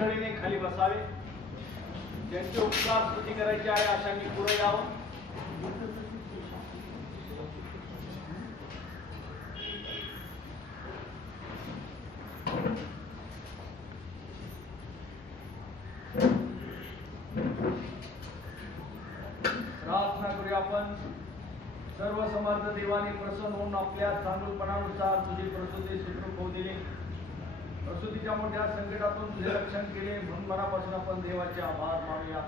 मंडळीने खाली बसावे. ज्यांचे उपकार स्तुती करायची आहे अशांनी पुढे यावं. प्रार्थना करूया आपण. सर्व समर्थ देवाने प्रसन्न होऊन आपल्या चांगुलपणानुसार तुझी प्रसूती सुखरूप होऊ दिली. प्रसूतीच्या मोठ्या संकटातून तुझे रक्षण केले म्हणून मनापासून आपण देवाचे आभार मानूया.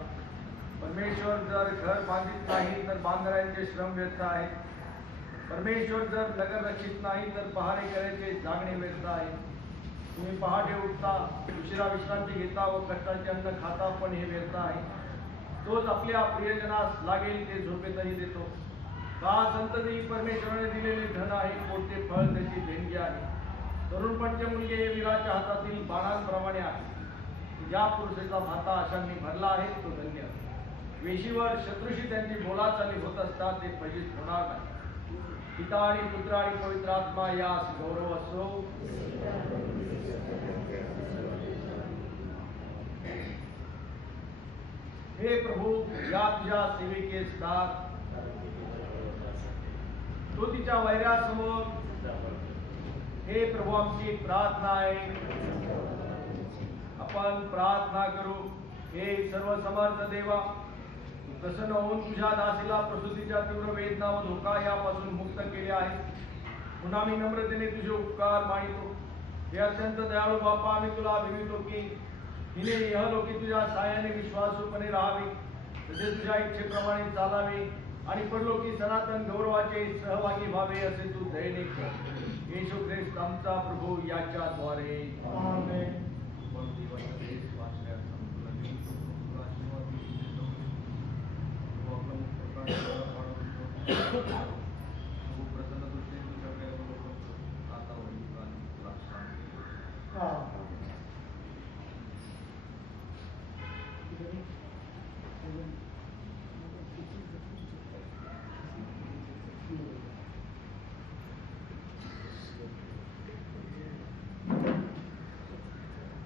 परमेश्वर जर घर बांधित नाही तर बांधणाऱ्यांचे श्रम व्यर्थ आहे. परमेश्वर जर नगर रक्षित नाही तर पहारे करायचे जागणे व्यर्थ आहे. तुम्ही पहाटे उठता, उशिरा विश्रांती घेता व कष्टाचे अन्न खाता, पण हे व्यर्थ आहे. तोच आपल्या प्रियजनास लागेल ते झोपेतही देतो. का संतती परमेश्वराने दिलेले धन आहे, कोणते फळ त्याची देणगी आहे. तरुणपणचे मुलगे हे वीराच्या हातातील बाणांप्रमाणे आहे. ज्या पुरुषाचा भाता अशांनी भरला आहे तो धन्य. वेशीवर शत्रूशी त्यांची बोलाचाली होत असतात ते फजित होणार नाही. पिता आणि पुत्र आणि पवित्र आत्मा यास गौरव असो. हे प्रभू, या तुझ्या सेविकेस दार. तो तिच्या वैरासमोर. हे प्रभू, आमची प्रार्थना आहे. आपण प्रार्थना करू. हे सर्व समर्थ देवा, प्रसन्न होऊन तुझ्या दासीला प्रसूतीच्या तीव्र वेदना व धोका यापासून मुक्त केले आहे. म्हणून आम्ही नम्रतेने तुझे उपकार मानितो. हे अत्यंत दयाळू बापा, आम्ही तुला विनवतो की हिने इहलोकी तुझ्या साह्याने विश्वासूपणे राहावे, तसे तुझ्या इच्छेप्रमाणे चालावे आणि परलोकी सनातन गौरवाचे सहभागी व्हावे असे तू दयेने कर. येशू ख्रिस्त आमचा प्रभू याच्याद्वारे. आमेन.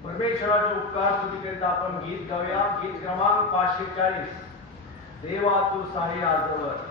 परमेश्वराचे उपकार स्तुतीकरिता आपण गीत गाऊया. गीत क्रमांक 540. देवा तू सारे आजवर.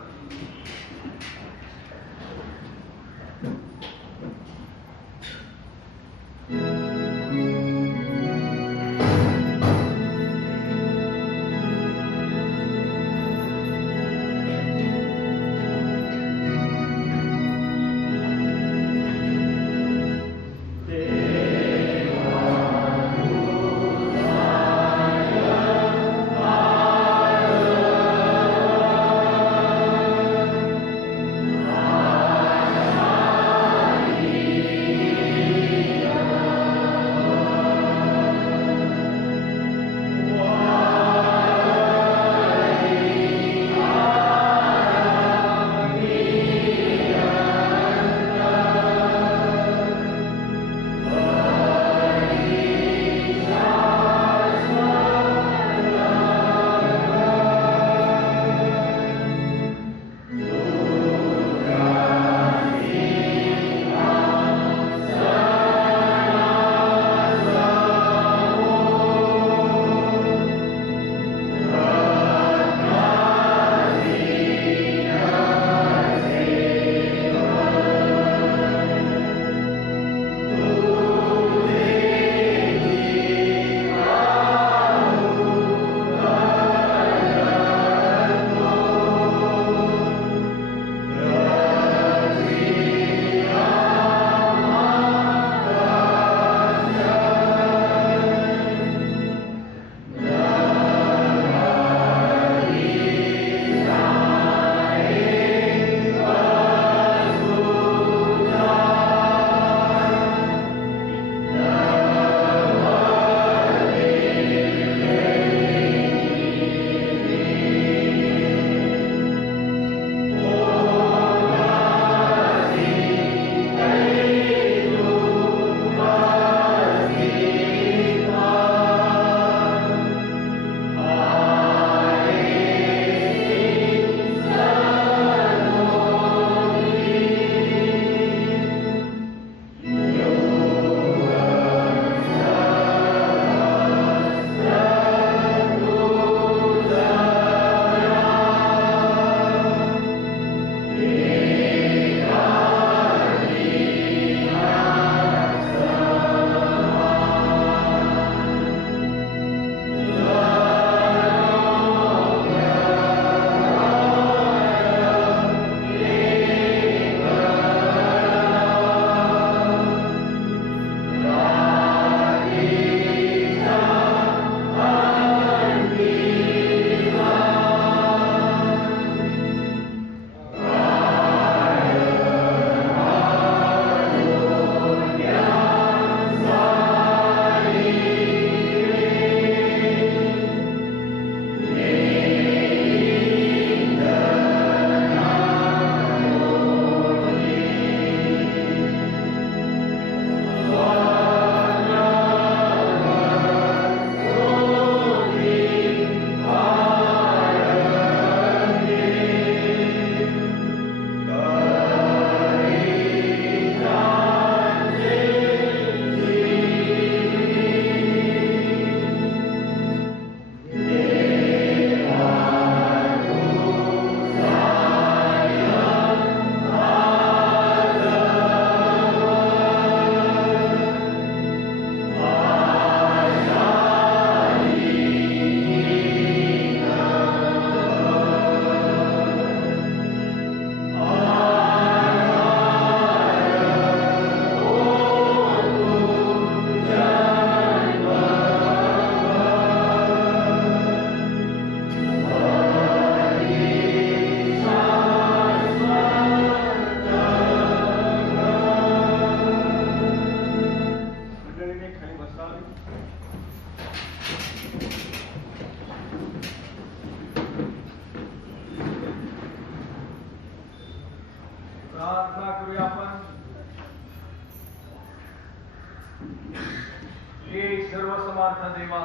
हे सर्वसमर्थ देवा,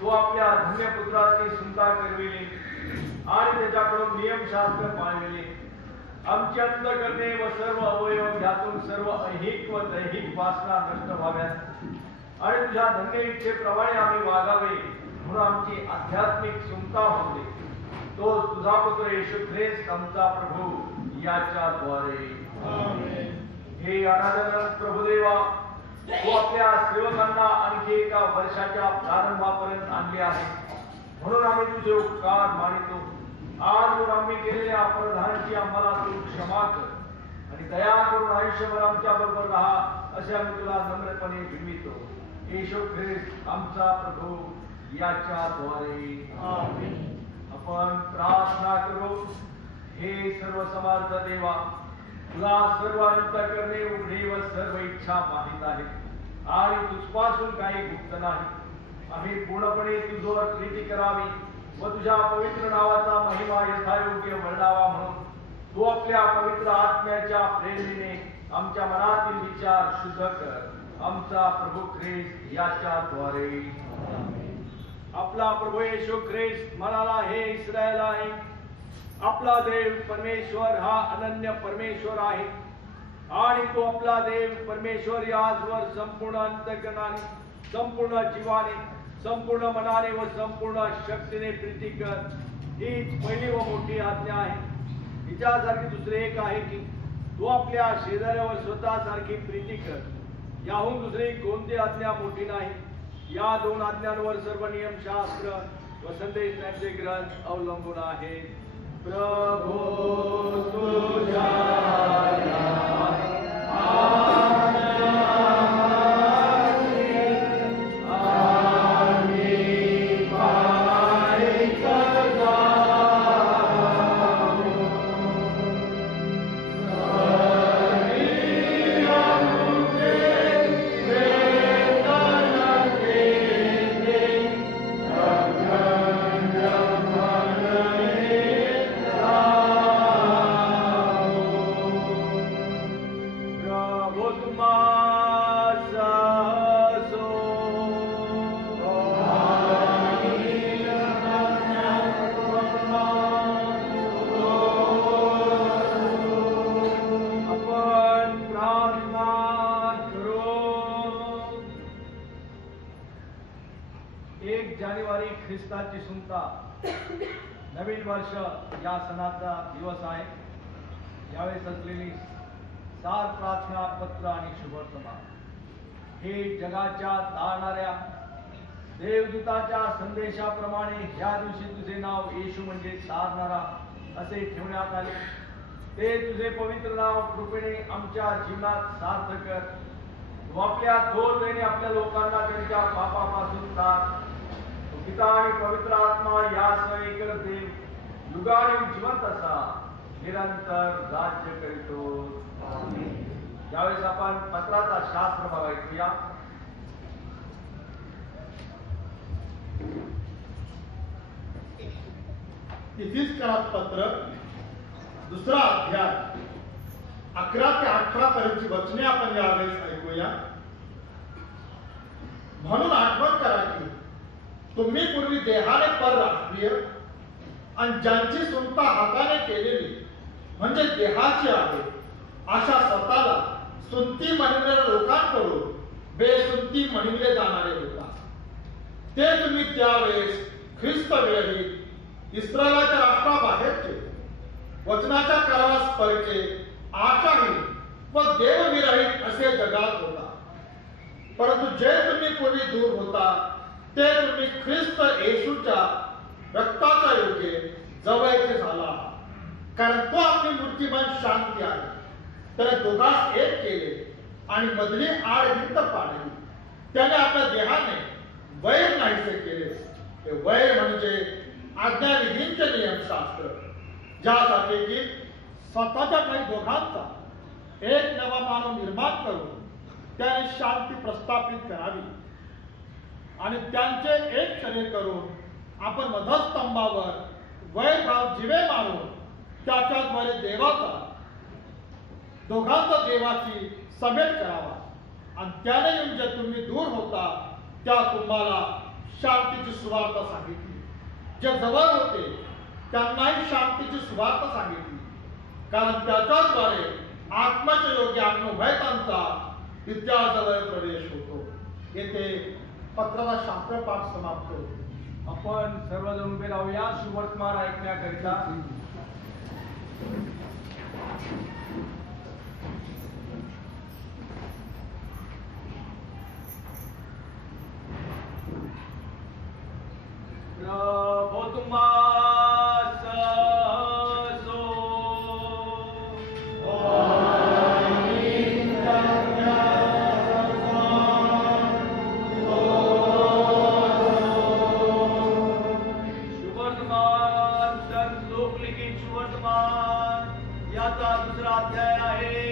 तू आपल्या धन्य पुत्राची सुनता करविली आणि त्याच्याकडून नियमशास्त्र पाळविले. आमची अंतःकरणे व सर्व अवयव यातून सर्व ऐहिक व दैहिक वासना नष्ट व्हाव्यात आणि तुझ्या धन्य इच्छेप्रमाणे आम्ही वागावे म्हणून आमची आध्यात्मिक सुनता होते. तो तुझा पुत्र येशू ख्रिस्त आमचा प्रभू याच्याद्वारे. हे आराधना प्रभुदेवा, तू आपल्या सेवकांना आणखी एका वर्षाच्या प्रारंभापर्यंत आणले आहे म्हणून आम्ही तुझे उपकार मानितो. आजवर आम्ही केलेल्या अपराधांची आम्हाला तू क्षमा कर आणि दया करून आयुष्यभर आमच्या बरोबर राहा असे आम्ही तुला नम्रपणे विनवितो. येशू ख्रिस्त आमचा प्रभू याच्याद्वारे. आपण प्रार्थना करू. हे सर्वसमर्थ देवा, तुला सर्व अंतःकरणे उघडी व सर्व इच्छा माहित आहेत आणि तुझपासून काही गुप्त नाही. आम्ही पूर्णपणे तुझ्यावर प्रीती करावी व तुझ्या पवित्र नावाचा महिमा यथायोग्य वर्णावा म्हणून तू आपल्या पवित्र आत्म्याच्या प्रेरणेने आमच्या मनातील विचार शुद्ध कर. आमचा प्रभू ख्रिस्त याच्याद्वारे. आपला प्रभू येशू ख्रिस्त म्हणाला, हे इस्रायल आहे, आपला देव परमेश्वर हा अनन्य परमेश्वर आहे आणि तो आपला देव परमेश्वर याचवर संपूर्ण अंतःकरणाने, संपूर्ण जीवाने, संपूर्ण मनाने व संपूर्ण शक्तीने प्रीती कर. हीच पहिली व मोठी आज्ञा आहे. हिच्यासारखी दुसरे एक आहे की तू आपल्या शेजाऱ्यावर स्वतःसारखी प्रीती कर. याहून दुसरी कोणती आज्ञा मोठी नाही. या दोन आज्ञांवर सर्व नियमशास्त्र व संदेश त्यांचे ग्रंथ अवलंबून आहे. प्रभू तुझ्या ख्रिस्ताची सुनता नवीन वर्ष या सणाचा दिवस आहे. यावेळेस असलेली सार प्रार्थना पत्र आणि शुभसभा हे जगाच्या तारणाऱ्या देवदूताच्या संदेशाप्रमाणे ह्या दिवशी तुझे नाव येशू म्हणजे तारणारा असे ठेवण्यात आले. ते तुझे पवित्र नाव कृपेने आमच्या जीवनात सार्थ कर. तू आपल्या थोर दयेने आपल्या लोकांना त्यांच्या पापापासून तार. पिता आणि पवित्र आत्मा यासह एकच देव युगाने जिवंत असा निरंतर राज्य करीतो. ज्यावेळेस आपण पत्राचा शास्त्र बघायचूया. इफिसकरात पत्र 2 अध्याय 11 ते 18 पर्यंतची वचने आपण यावेळेस ऐकूया. म्हणून आठवण करा की तुम्ही पूर्वी देहाने परराष्ट्रीय आणि ज्यांची सुनता हाताने केलेली म्हणजे देहाची आहे अशा स्वतःला सुनती म्हणणाऱ्या लोकांकडून बेसुनती म्हणले जाणारे होता. ते तुम्ही त्यावेळेस ख्रिस्त विरहित इस्रायलाच्या राष्ट्राबाहेरचे वचनाच्या करारास परके आशाहीन व देवविरहित असे जगात होता. परंतु जे तुम्ही पूर्वी दूर होता ते तुम्ही ख्रिस्त येशूच्या रक्ताच्या योगे जवळचे झाला. कारण तो आपली मूर्तिमान शांती आहे. त्याने दोघांस एक केले आणि मधली आड भिंत पाडली. त्याने आपल्या देहाने वैर नाहीसे केले. हे वैर म्हणजे आज्ञाविधींचे नियमशास्त्र, ज्यासाठी की स्वतःच्या काही दोघांचा एक नवा मानव निर्माण करून त्याने शांती प्रस्थापित करावी आणि त्यांचे एक शरीर करून आपण मधस्तंभावर वैरभाव जिवे मारून त्याच्याद्वारे देवाचा दोघांचा देवाची समेट करावा. आणि त्याने येऊन जे तुम्ही दूर होता त्या तुम्हाला शांतीची सुवार्ता सांगितली. जे जवळ होते त्यांनाही शांतीची सुवार्ता सांगितली, कारण त्याच्याद्वारे आत्म्याच्या योग्य आत्मभयतांचा विद्याजवळ प्रवेश होतो. येथे पत्राचा शास्त्रपाठ समाप्त होतो. आपण सर्वजण उभे राहूया सुवर्तमान ऐकण्याकरिता. प्रभो तुम्हास असो. शुभवर्तमान संत लोकलिखित शुभवर्तमान याचा दुसरा अध्याय आहे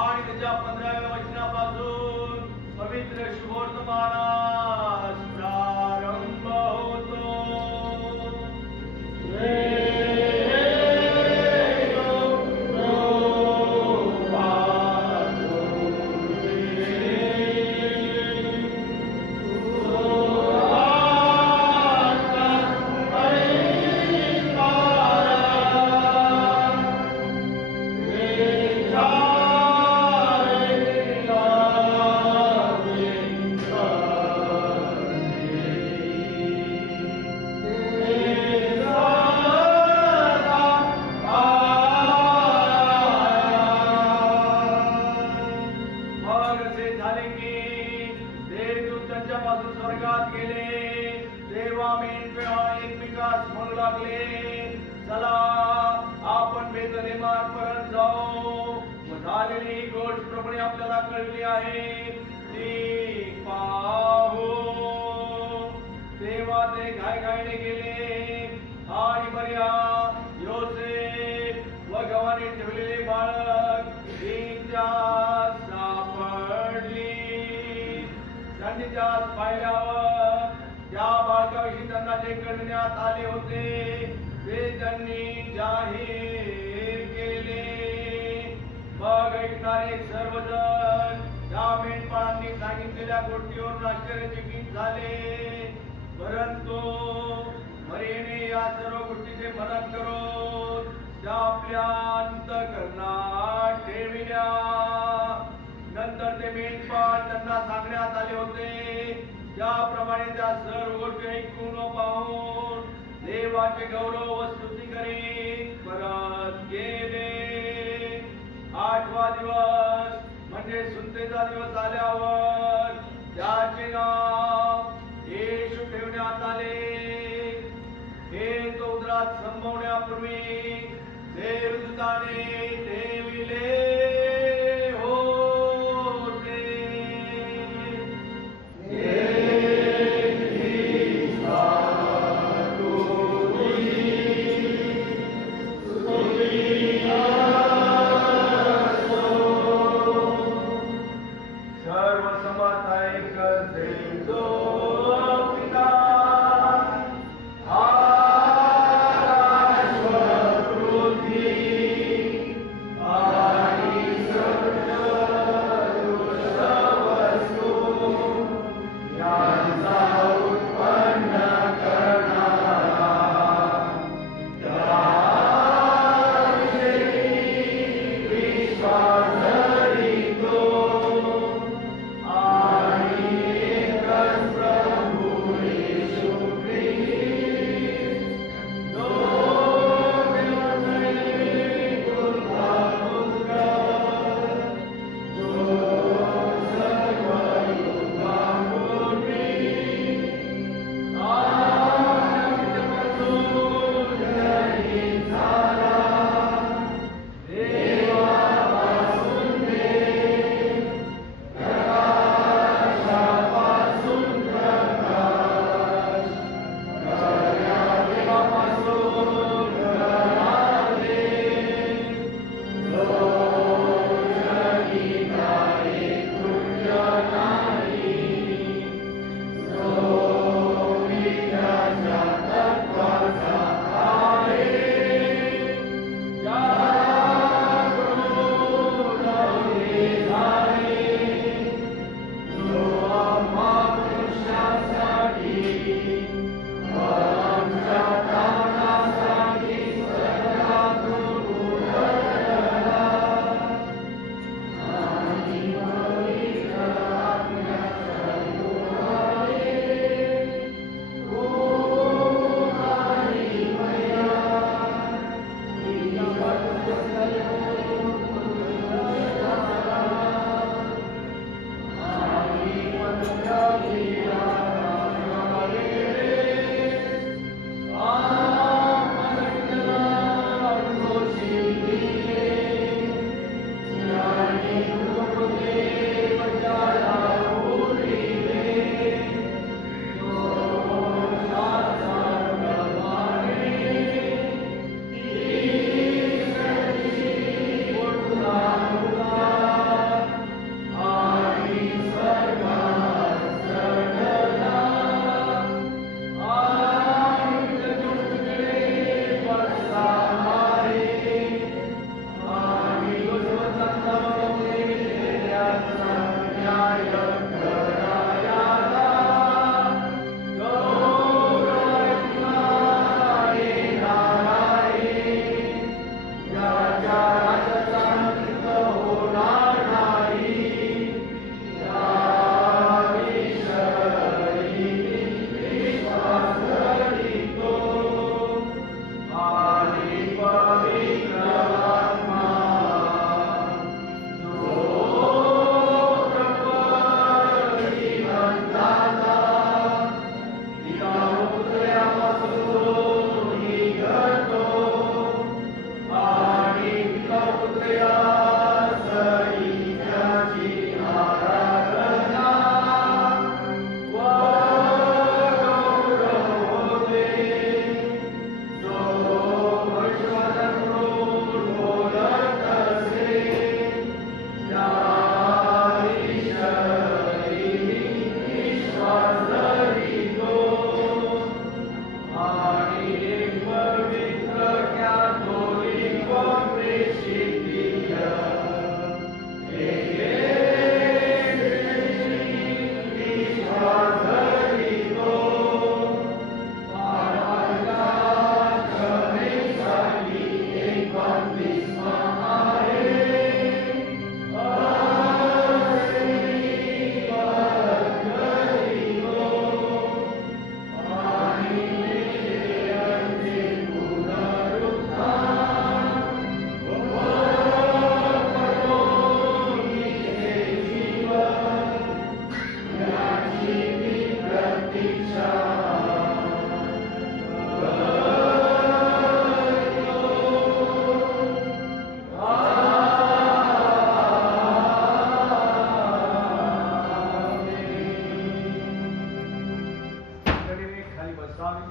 आणि त्याच्या 15व्या वचनापासून पवित्र शुभवर्तमानास प्रारंभ होतो. आपल्याला कळली आहे ती पाहू. तेव्हा ते घाईघाईने गेले आणि मरिया, योसेफ व गव्हाणे ठेवलेले बाळक त्यात सापडली. त्यांनी त्यास पाहिल्यावर त्या बाळकाविषयी त्यांना जे कळविण्यात आले होते ते त्यांनी जाहीर केले. मग ऐकणारे सर्वजण त्या मेंढपाळांनी सांगितलेल्या गोष्टीवरून आश्चर्यचकित झाले. परंतु मरियेने या सर्व गोष्टीचे मनन करून त्या आपल्या अंतःकरणात ठेविल्या. नंतर ते मेंढपाळ त्यांना सांगण्यात आले होते त्याप्रमाणे त्या सर्व गोष्टी ऐकून व पाहून देवाचे गौरव व स्तुती करीत परत गेले. 8वा दिवस म्हणजे सुन्नतेचा दिवस आल्यावर त्याचे नाव येशू ठेवण्यात आले. हे तो उदरात संभवण्यापूर्वी देवदूताने ठेविले होते. खाली बसावे.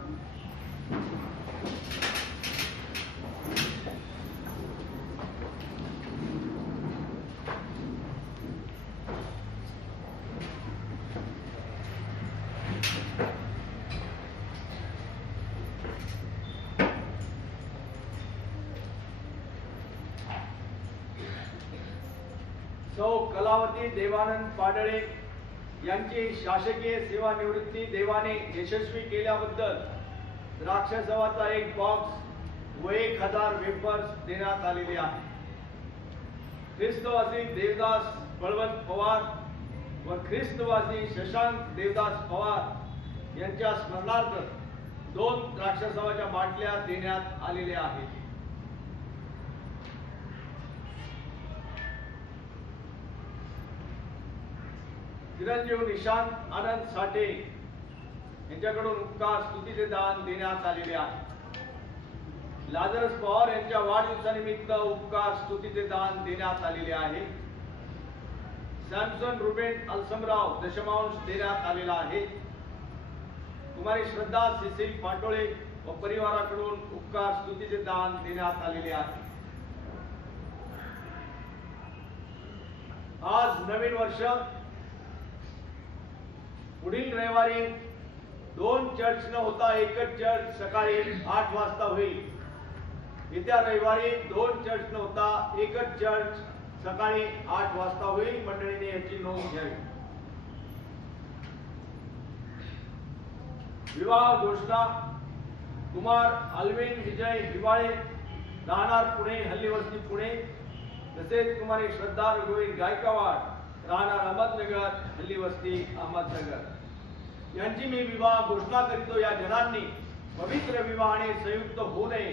सौ कलावती देवानंद पाडळे यांची शासकीय सेवानिवृत्ती देवाने यशस्वी केल्याबद्दल द्राक्षसवाचा एक बॉक्स व 1000 वेफर्स देण्यात आलेले आहे. ख्रिस्तवासी देवदास बळवंत पवार व ख्रिस्तवासी शशांक देवदास पवार यांच्या स्मरणार्थ 2 द्राक्षसवाच्या बाटल्या देण्यात आलेल्या आहेत. चिरंजीव निशांत आनंद साठे यांच्याकडून उपकार स्तुतीचे दान देण्यात आलेले आहे. लाजरस पवार यांच्या वाढदिवसानिमित्त उपकार स्तुतीचे दान देण्यात आलेले आहे. सॅमसन रुबेन अलसमराव दशमांश देण्यात आलेला आहे. कुमारी श्रद्धा सिसिल पाटोळे व परिवाराकडून उपकार स्तुतीचे दान देण्यात आलेले आहे. आज नवीन वर्ष पुढील रविवारी 2 चर्च न होता एकच चर्च सकाळी 8 वाजता होईल. येत्या रविवारी 2 चर्च न होता एकच चर्च सकाळी 8 वाजता होईल. मंडळीने याची नोंद घ्यावी. विवाह घोषणा कुमार अल्विन विजय हिवाळे राहणार पुणे हल्लीवस्ती पुणे, तसेच कुमारी श्रद्धा रघुवीर गायकवाड राहणार अहमदनगर हल्लीवस्ती अहमदनगर यांची मी विवाह घोषणा करीतो. या जनांनी पवित्र विवाहाने संयुक्त होऊ नये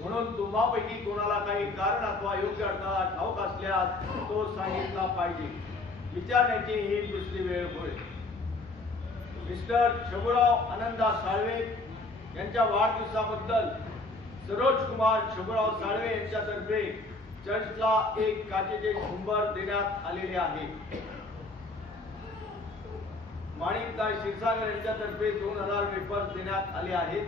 म्हणून तुम्हापैकी कोणाला काही कारण अथवा योग्य अडथळा ठाऊक असल्यास तो सांगितला पाहिजे. विचारण्याची ही दुसरी वेळ होईल. मिस्टर शबुराव आनंदा साळवे यांच्या वाढदिवसाबद्दल सरोज कुमार शबुराव साळवे यांच्यातर्फे चर्चला एक काचेचे झुंबर देण्यात आलेले आहे. माणिकताई क्षीरसागर यांच्यातर्फे 2000 वेफर्स देण्यात आले आहेत.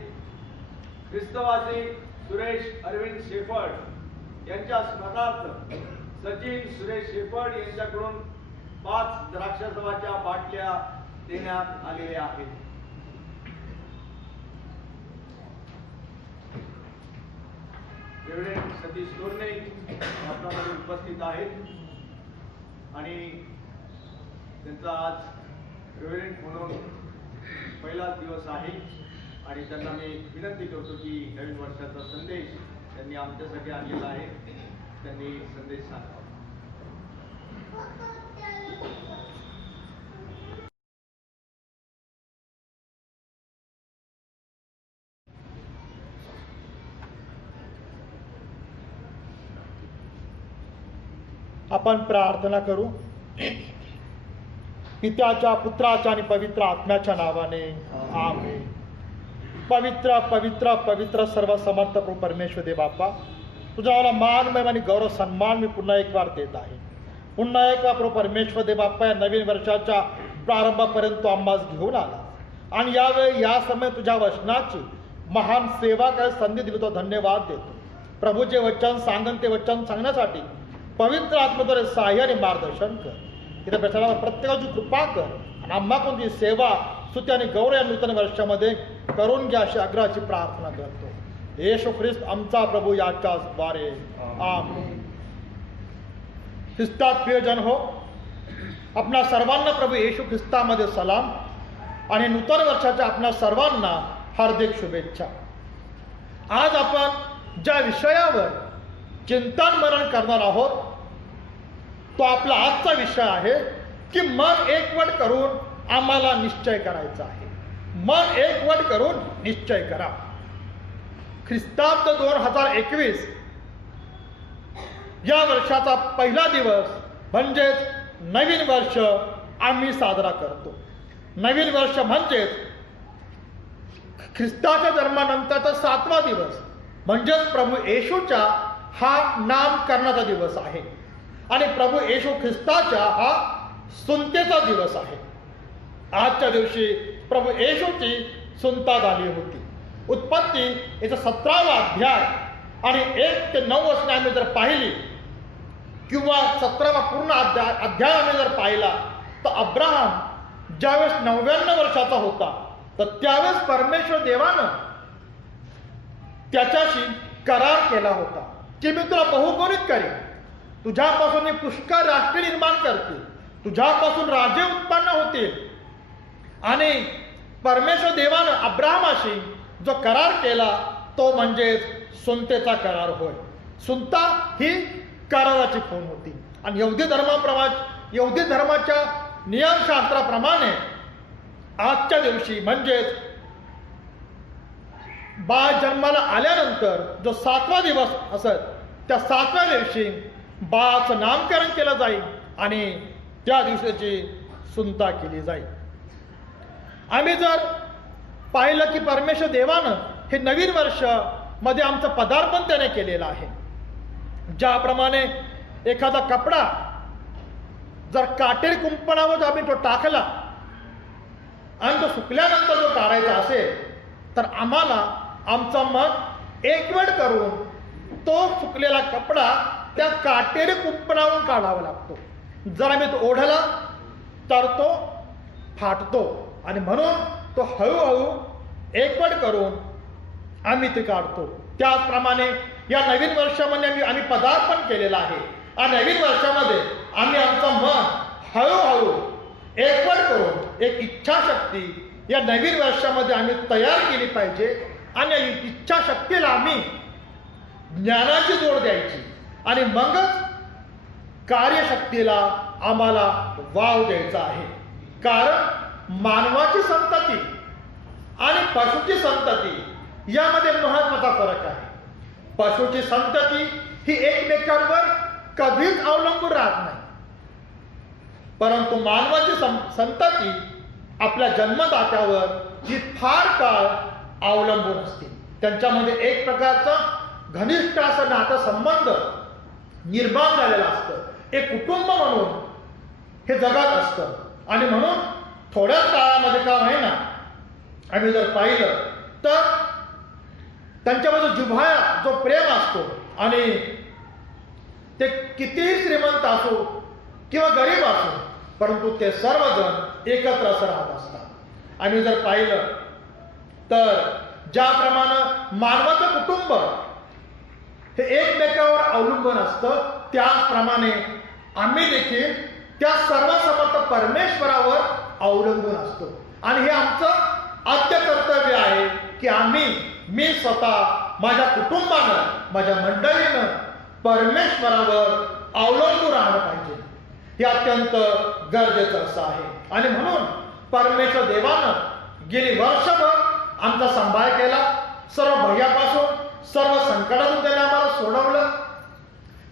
ख्रिस्तवासी सुरेश अरविंद शेफर्ड यांच्या स्मरणार्थ सचिन सुरेश शेफर्ड यांच्याकडून 5 द्राक्षसवाच्या बाटल्या देण्यात आलेल्या आहेत. रेव्हरंड सतीश तोरणे आपल्यामध्ये उपस्थित आहेत आणि त्यांचा आज रेव्हरंड म्हणून पहिलाच दिवस आहे आणि त्यांना मी विनंती करतो की नवीन वर्षाचा संदेश त्यांनी आमच्यासाठी आणलेला आहे. त्यांनी संदेश सांगावा. आपण प्रार्थना करू. पित्याच्या पुत्राच्या आणि पवित्र आत्म्याच्या नावाने आमेन. पवित्र पवित्र पवित्र सर्व समर्थ प्रभू परमेश्वर देव बाप्पा, तुझ्याला मान महिमा आणि गौरव सन्मान मी पुन्हा एक बार देत आहे. पुन्हा एक बार प्रभू परमेश्वर देव बाप्पा, या नवीन वर्षाच्या प्रारंभापर्यंत तू आम्हास घेऊन आला आणि यावेळी या समय तुझ्या वचनाची महान सेवा करायची संधी दिली, तो धन्यवाद देतो. प्रभूचे वचन सांगन ते वचन सांगण्यासाठी पवित्र आत्म्याद्वारे सहाय्य आणि मार्गदर्शन कर. इथे बेचारा प्रत्येकाची कृपा कर आणि आम्हा कोणती सेवा स्तुती आणि गौरव या नूतन वर्षामध्ये करून घ्या अशी आग्रहाची प्रार्थना करतो. येशू ख्रिस्त आमचा प्रभू याच्या द्वारे आमेन. ख्रिस्तात प्रियजन हो, आपणा सर्वांना प्रभू येशू ख्रिस्तामध्ये सलाम आणि नूतन वर्षाच्या आपणा सर्वांना हार्दिक शुभेच्छा. आज आपण ज्या विषयावर चिंतन मनन करणार आहोत तो आपला आजचा विषय आहे की मन एकवट करून आम्हाला निश्चय करायचा आहे. मन एकवट करून निश्चय करा. ख्रिस्ताब्द 2021 या वर्षाचा पहिला दिवस म्हणजेच नवीन वर्ष आम्ही साजरा करतो. नवीन वर्ष म्हणजेच ख्रिस्ताच्या जन्मानंतरचा 7वा दिवस म्हणजेच प्रभू येशूच्या हा नामकरणाचा दिवस आहे आणि प्रभू येशू ख्रिस्ताच्या हा सुंतेचा दिवस आहे. आजच्या दिवशी प्रभू येशूची सुंता झाली होती. उत्पत्ती याचा 17वा अध्याय आणि 1 ते 9 वचने आम्ही जर पाहिली किंवा 17वा पूर्ण अध्याय आम्ही जर पाहिला तर अब्राहम ज्यावेळेस 99 वर्षाचा होता तर त्यावेळेस परमेश्वर देवानं त्याच्याशी करार केला होता की मी तुला बहुगुणित करेन, तुझ्यापासून मी पुष्कळ राष्ट्र निर्माण करते, तुझ्यापासून राजे उत्पन्न होतील. आणि परमेश्वर देवानं अब्राहमाशी जो करार केला तो म्हणजे सुंतेचा करार होय. सुंता ही कराराची खूण होती आणि यहुदी धर्माच्या नियमशास्त्राप्रमाणे आजच्या दिवशी म्हणजेच बाळ जन्माला आल्यानंतर जो 7वा दिवस असत त्या 7व्या दिवशी बाळाचं नामकरण केलं जाईल आणि त्या दिवसाची सुंता केली जाईल. आम्ही जर पाहिलं की परमेश्वर देवानं हे नवीन वर्ष मध्ये आमचं पदार्पण त्याने केलेलं आहे. ज्याप्रमाणे एखादा कपडा जर काटेरी कुंपणावर आम्ही तो टाकला आणि तो सुकल्यानंतर जो काढायचा असेल तर आम्हाला आमचं मन एकवट करून तो सुकलेला कपडा त्या काटेरी कुंपणावरून काढावा लागतो. जर आम्ही तो ओढला तर तो फाटतो आणि म्हणून तो हळूहळू एकवट करून आम्ही ते काढतो. त्याचप्रमाणे या नवीन वर्षामध्ये आम्ही पदार्पण केलेलं आहे. आणि नवीन वर्षामध्ये आम्ही आमचं मन हळूहळू एकवट करून एक इच्छाशक्ती या नवीन वर्षामध्ये आम्ही तयार केली पाहिजे आणि या इच्छाशक्तीला आम्ही ज्ञानाची जोड द्यायची आणि मगच कार्यशक्तीला आम्हाला वाव द्यायचा आहे. कारण मानवाची संतती आणि पशुची संतती यामध्ये महत्वाचा फरक आहे. पशुची संतती ही एकमेकांवर कधीच अवलंबून राहत नाही, परंतु मानवाची संतती आपल्या जन्मदात्यावर ही फार काळ अवलंबून असते. त्यांच्यामध्ये एक प्रकारचा घनिष्ठ असं नातेसंबंध निर्माण झालेला असतं. एक कुटुंब म्हणून हे जगत असतं आणि म्हणून थोड्याच काळामध्ये का होईना आम्ही जर पाहिलं तर त्यांच्यामध्ये जिव्हाळा जो प्रेम असतो आणि ते कितीही श्रीमंत असो किंवा गरीब असो परंतु ते सर्वजण एकत्र असं राहत असतात. आम्ही जर पाहिलं तर ज्याप्रमाणे मानवाचं कुटुंब हे एकमेकावर अवलंबून असतं त्याचप्रमाणे आम्ही देखील त्या सर्वसमर्थ परमेश्वरावर अवलंबून असतो. आणि हे आमचं आद्य कर्तव्य आहे की मी स्वतः माझ्या कुटुंबानं माझ्या मंडळीनं परमेश्वरावर अवलंबून राहणं पाहिजे. हे अत्यंत गरजेचं असं आहे. आणि म्हणून परमेश्वर देवानं गेली वर्षभर आमचा सांभाळ केला. सर्व भयापासून सर्व संकटातून त्याने आम्हाला सोडवलं.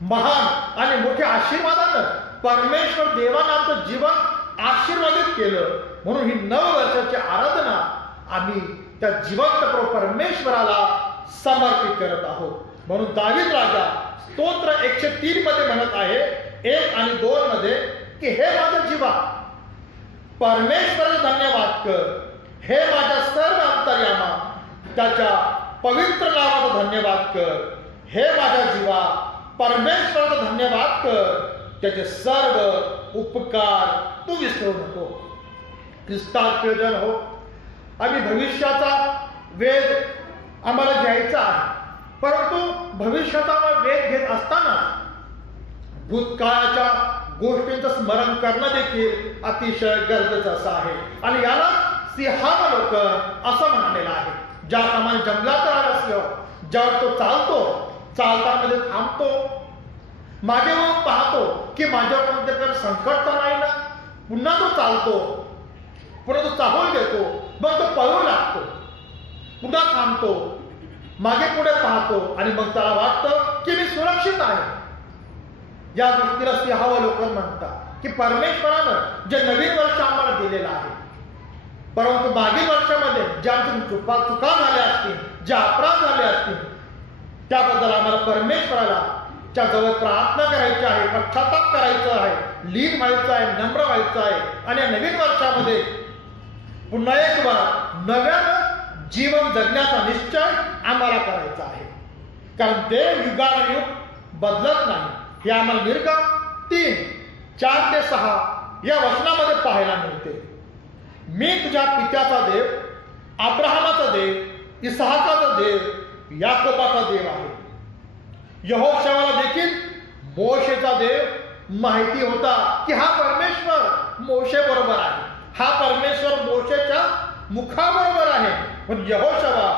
महान आणि मोठ्या आशीर्वादानं परमेश्वर देवानं आमचं जीवन आशीर्वादित केलं. म्हणून ही नववर्षाची आराधना आम्ही त्या जिवंत परमेश्वराला समर्पित करत आहोत. म्हणून दावीद राजा स्तोत्र 103 मध्ये म्हणत आहे 1 आणि 2 मध्ये की हे माझा जीवा परमेश्वराला धन्यवाद कर, हे माझ्या सर्व अंतर्यामा त्याच्या पवित्र नावाचा धन्यवाद कर. हे माझ्या जीवा परमेश्वराचा धन्यवाद कर. त्याचे सर्व उपकार तू विसरू नको. ख्रिस्तात प्रियजन हो, आम्ही भविष्याचा वेध आम्हाला घ्यायचा आहे, परंतु भविष्याचा वेध घेत असताना भूतकाळाच्या गोष्टींचं स्मरण करणं देखील अतिशय गरजेचं असं आहे. आणि याला सिंहावलोकन असं म्हटलेलं आहे. ज्याप्रमाणे जंगलात राहत असल्यावर जेव्हा तो चालतो, चालतामध्ये थांबतो, मागे वळून पाहतो की माझ्यावर कोणत्या प्रकारे संकट तर नाही ना, पुन्हा तो चालतो, पुन्हा तो चाहूल घेतो, मग तो पळू लागतो, पुन्हा थांबतो, मागे पुढे पाहतो आणि मग त्याला वाटतं की मी सुरक्षित आहे. या गोष्टीला सिंहावलोकन म्हणतात की परमेश्वरानं जे नवीन वर्ष आम्हाला दिलेलं आहे, परंतु मागील वर्षामध्ये ज्या चुका झाल्या असतील, जे अपराध झाले असतील, त्याबद्दल आम्हाला परमेश्वराला च्या जवळ प्रार्थना करायची आहे, पश्चाताप करायचा आहे, लीन व्हायचं आहे, नम्र व्हायचं आहे आणि या नवीन वर्षामध्ये पुन्हा एक वार नव्यानं जीवन जगण्याचा निश्चय आम्हाला करायचा आहे. कारण देव युगानुयुग बदलत नाही. हे आम्हाला निर्गम 3:4-6 या वचनामध्ये पाहायला मिळते. मी तुझ्या पित्याचा देव, अब्राहमाचा देव, इसहाकाचा देव, याकोबाचा देव आहे. यहोशूआला देखील मोशेचा देव माहिती होता की हा परमेश्वर मोशे बरोबर आहे, हा परमेश्वर मोशेच्या मुखाबरोबर आहे. पण यहोशूआ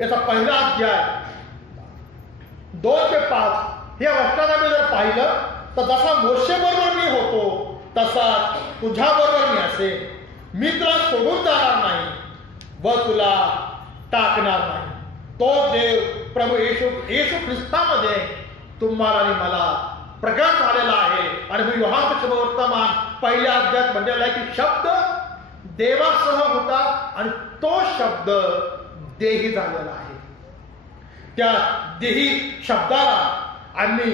याचा पहिला अध्याय 2-5 या वचनामध्ये जर पाहिलं तर जसा मोशे बरोबर मी होतो तसा तुझ्या बरोबर मी असेल. मी तुला सोडून जाणार नाही व तुला टाकणार नाही. तो देव प्रभू येशू ख्रिस्तामध्ये तुम्हाला आणि मला प्रकट झालेला आहे. आणि मी योहान शुभवर्तमान पहिल्या अध्यायात म्हटलेला आहे की शब्द देवासह होता आणि तो शब्द देही झालेला आहे. त्या देही शब्दाला आम्ही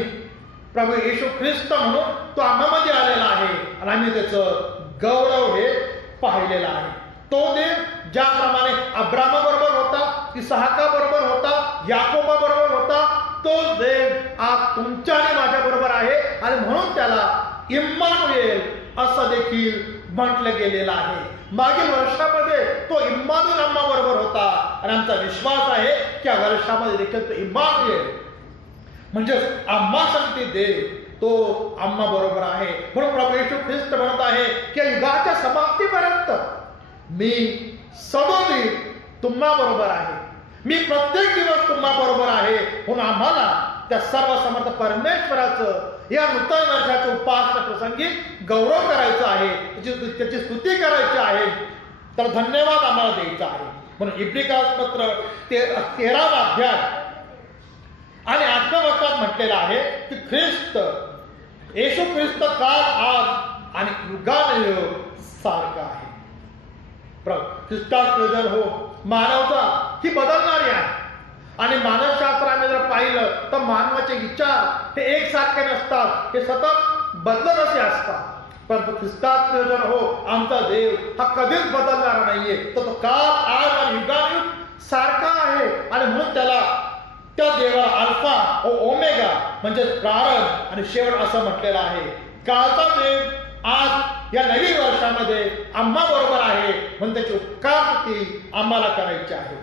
प्रभू येशू ख्रिस्त म्हणून तो आम्हामध्ये आलेला आहे आणि आम्ही त्याचं गौरव हे पाहिलेला आहे. तो देव ज्याप्रमाणे अब्रामा बरोबर होता, इसहाका बरोबर होता, याकोबा बरोबर होता, तो देव आज तुमच्या आणि माझ्या बरोबर आहे आणि म्हणून त्याला इम्मानुएल असं देखील म्हटलं गेलेलं आहे. मागील वर्षामध्ये तो इम्मानुएल आम्हा बरोबर होता आणि आमचा विश्वास आहे की या वर्षामध्ये देखील तो इम्मानुएल म्हणजे आम्हा सांगते देव तो आम्हा बरोबर आहे. म्हणून प्रभू येशू ख्रिस्त म्हणत आहे की युगाच्या समाप्तीपर्यंत मी सदोदिन तुम्हा बरोबर आहे, मी प्रत्येक दिवस तुम्हा बरोबर आहे. म्हणून आम्हाला त्या सर्व समर्थ परमेश्वराचं या नूतन वर्षाच्या उपासना प्रसंगी गौरव करायचा आहे, त्याची स्तुती करायची आहे, तर धन्यवाद आम्हाला द्यायचा आहे. म्हणून इब्रिकास पत्र 13वा अध्याय आणि 8व्या वचनात म्हटलेलं आहे की ख्रिस्त येशू ख्रिस्त काल, आज आणि युगानुयुग सारखा आहे. ख्रिस्तात प्रियजन हो, मानवता ही बदलणारी आहे आणि मानवशास्त्राने जर पाहिलं तर मानवाचे विचार हे एकसारखे नसतात, हे सतत बदलत असे असतात. परंतु ख्रिस्तात प्रियजन हो, आमचा देव हा कधीच बदलणारा नाहीये, तर तो काल, आज आणि युगानुयुग सारखा आहे. आणि म्हणून त्याला त्या देवा अल्फा व ओमेगा म्हणजे प्रारंभ आणि शेवट असं म्हटलेलं आहे. कालचा देव आज या नवीन वर्षामध्ये आम्हा बरोबर आहे म्हणून त्याची उपकारस्तुती आम्हाला करायची आहे.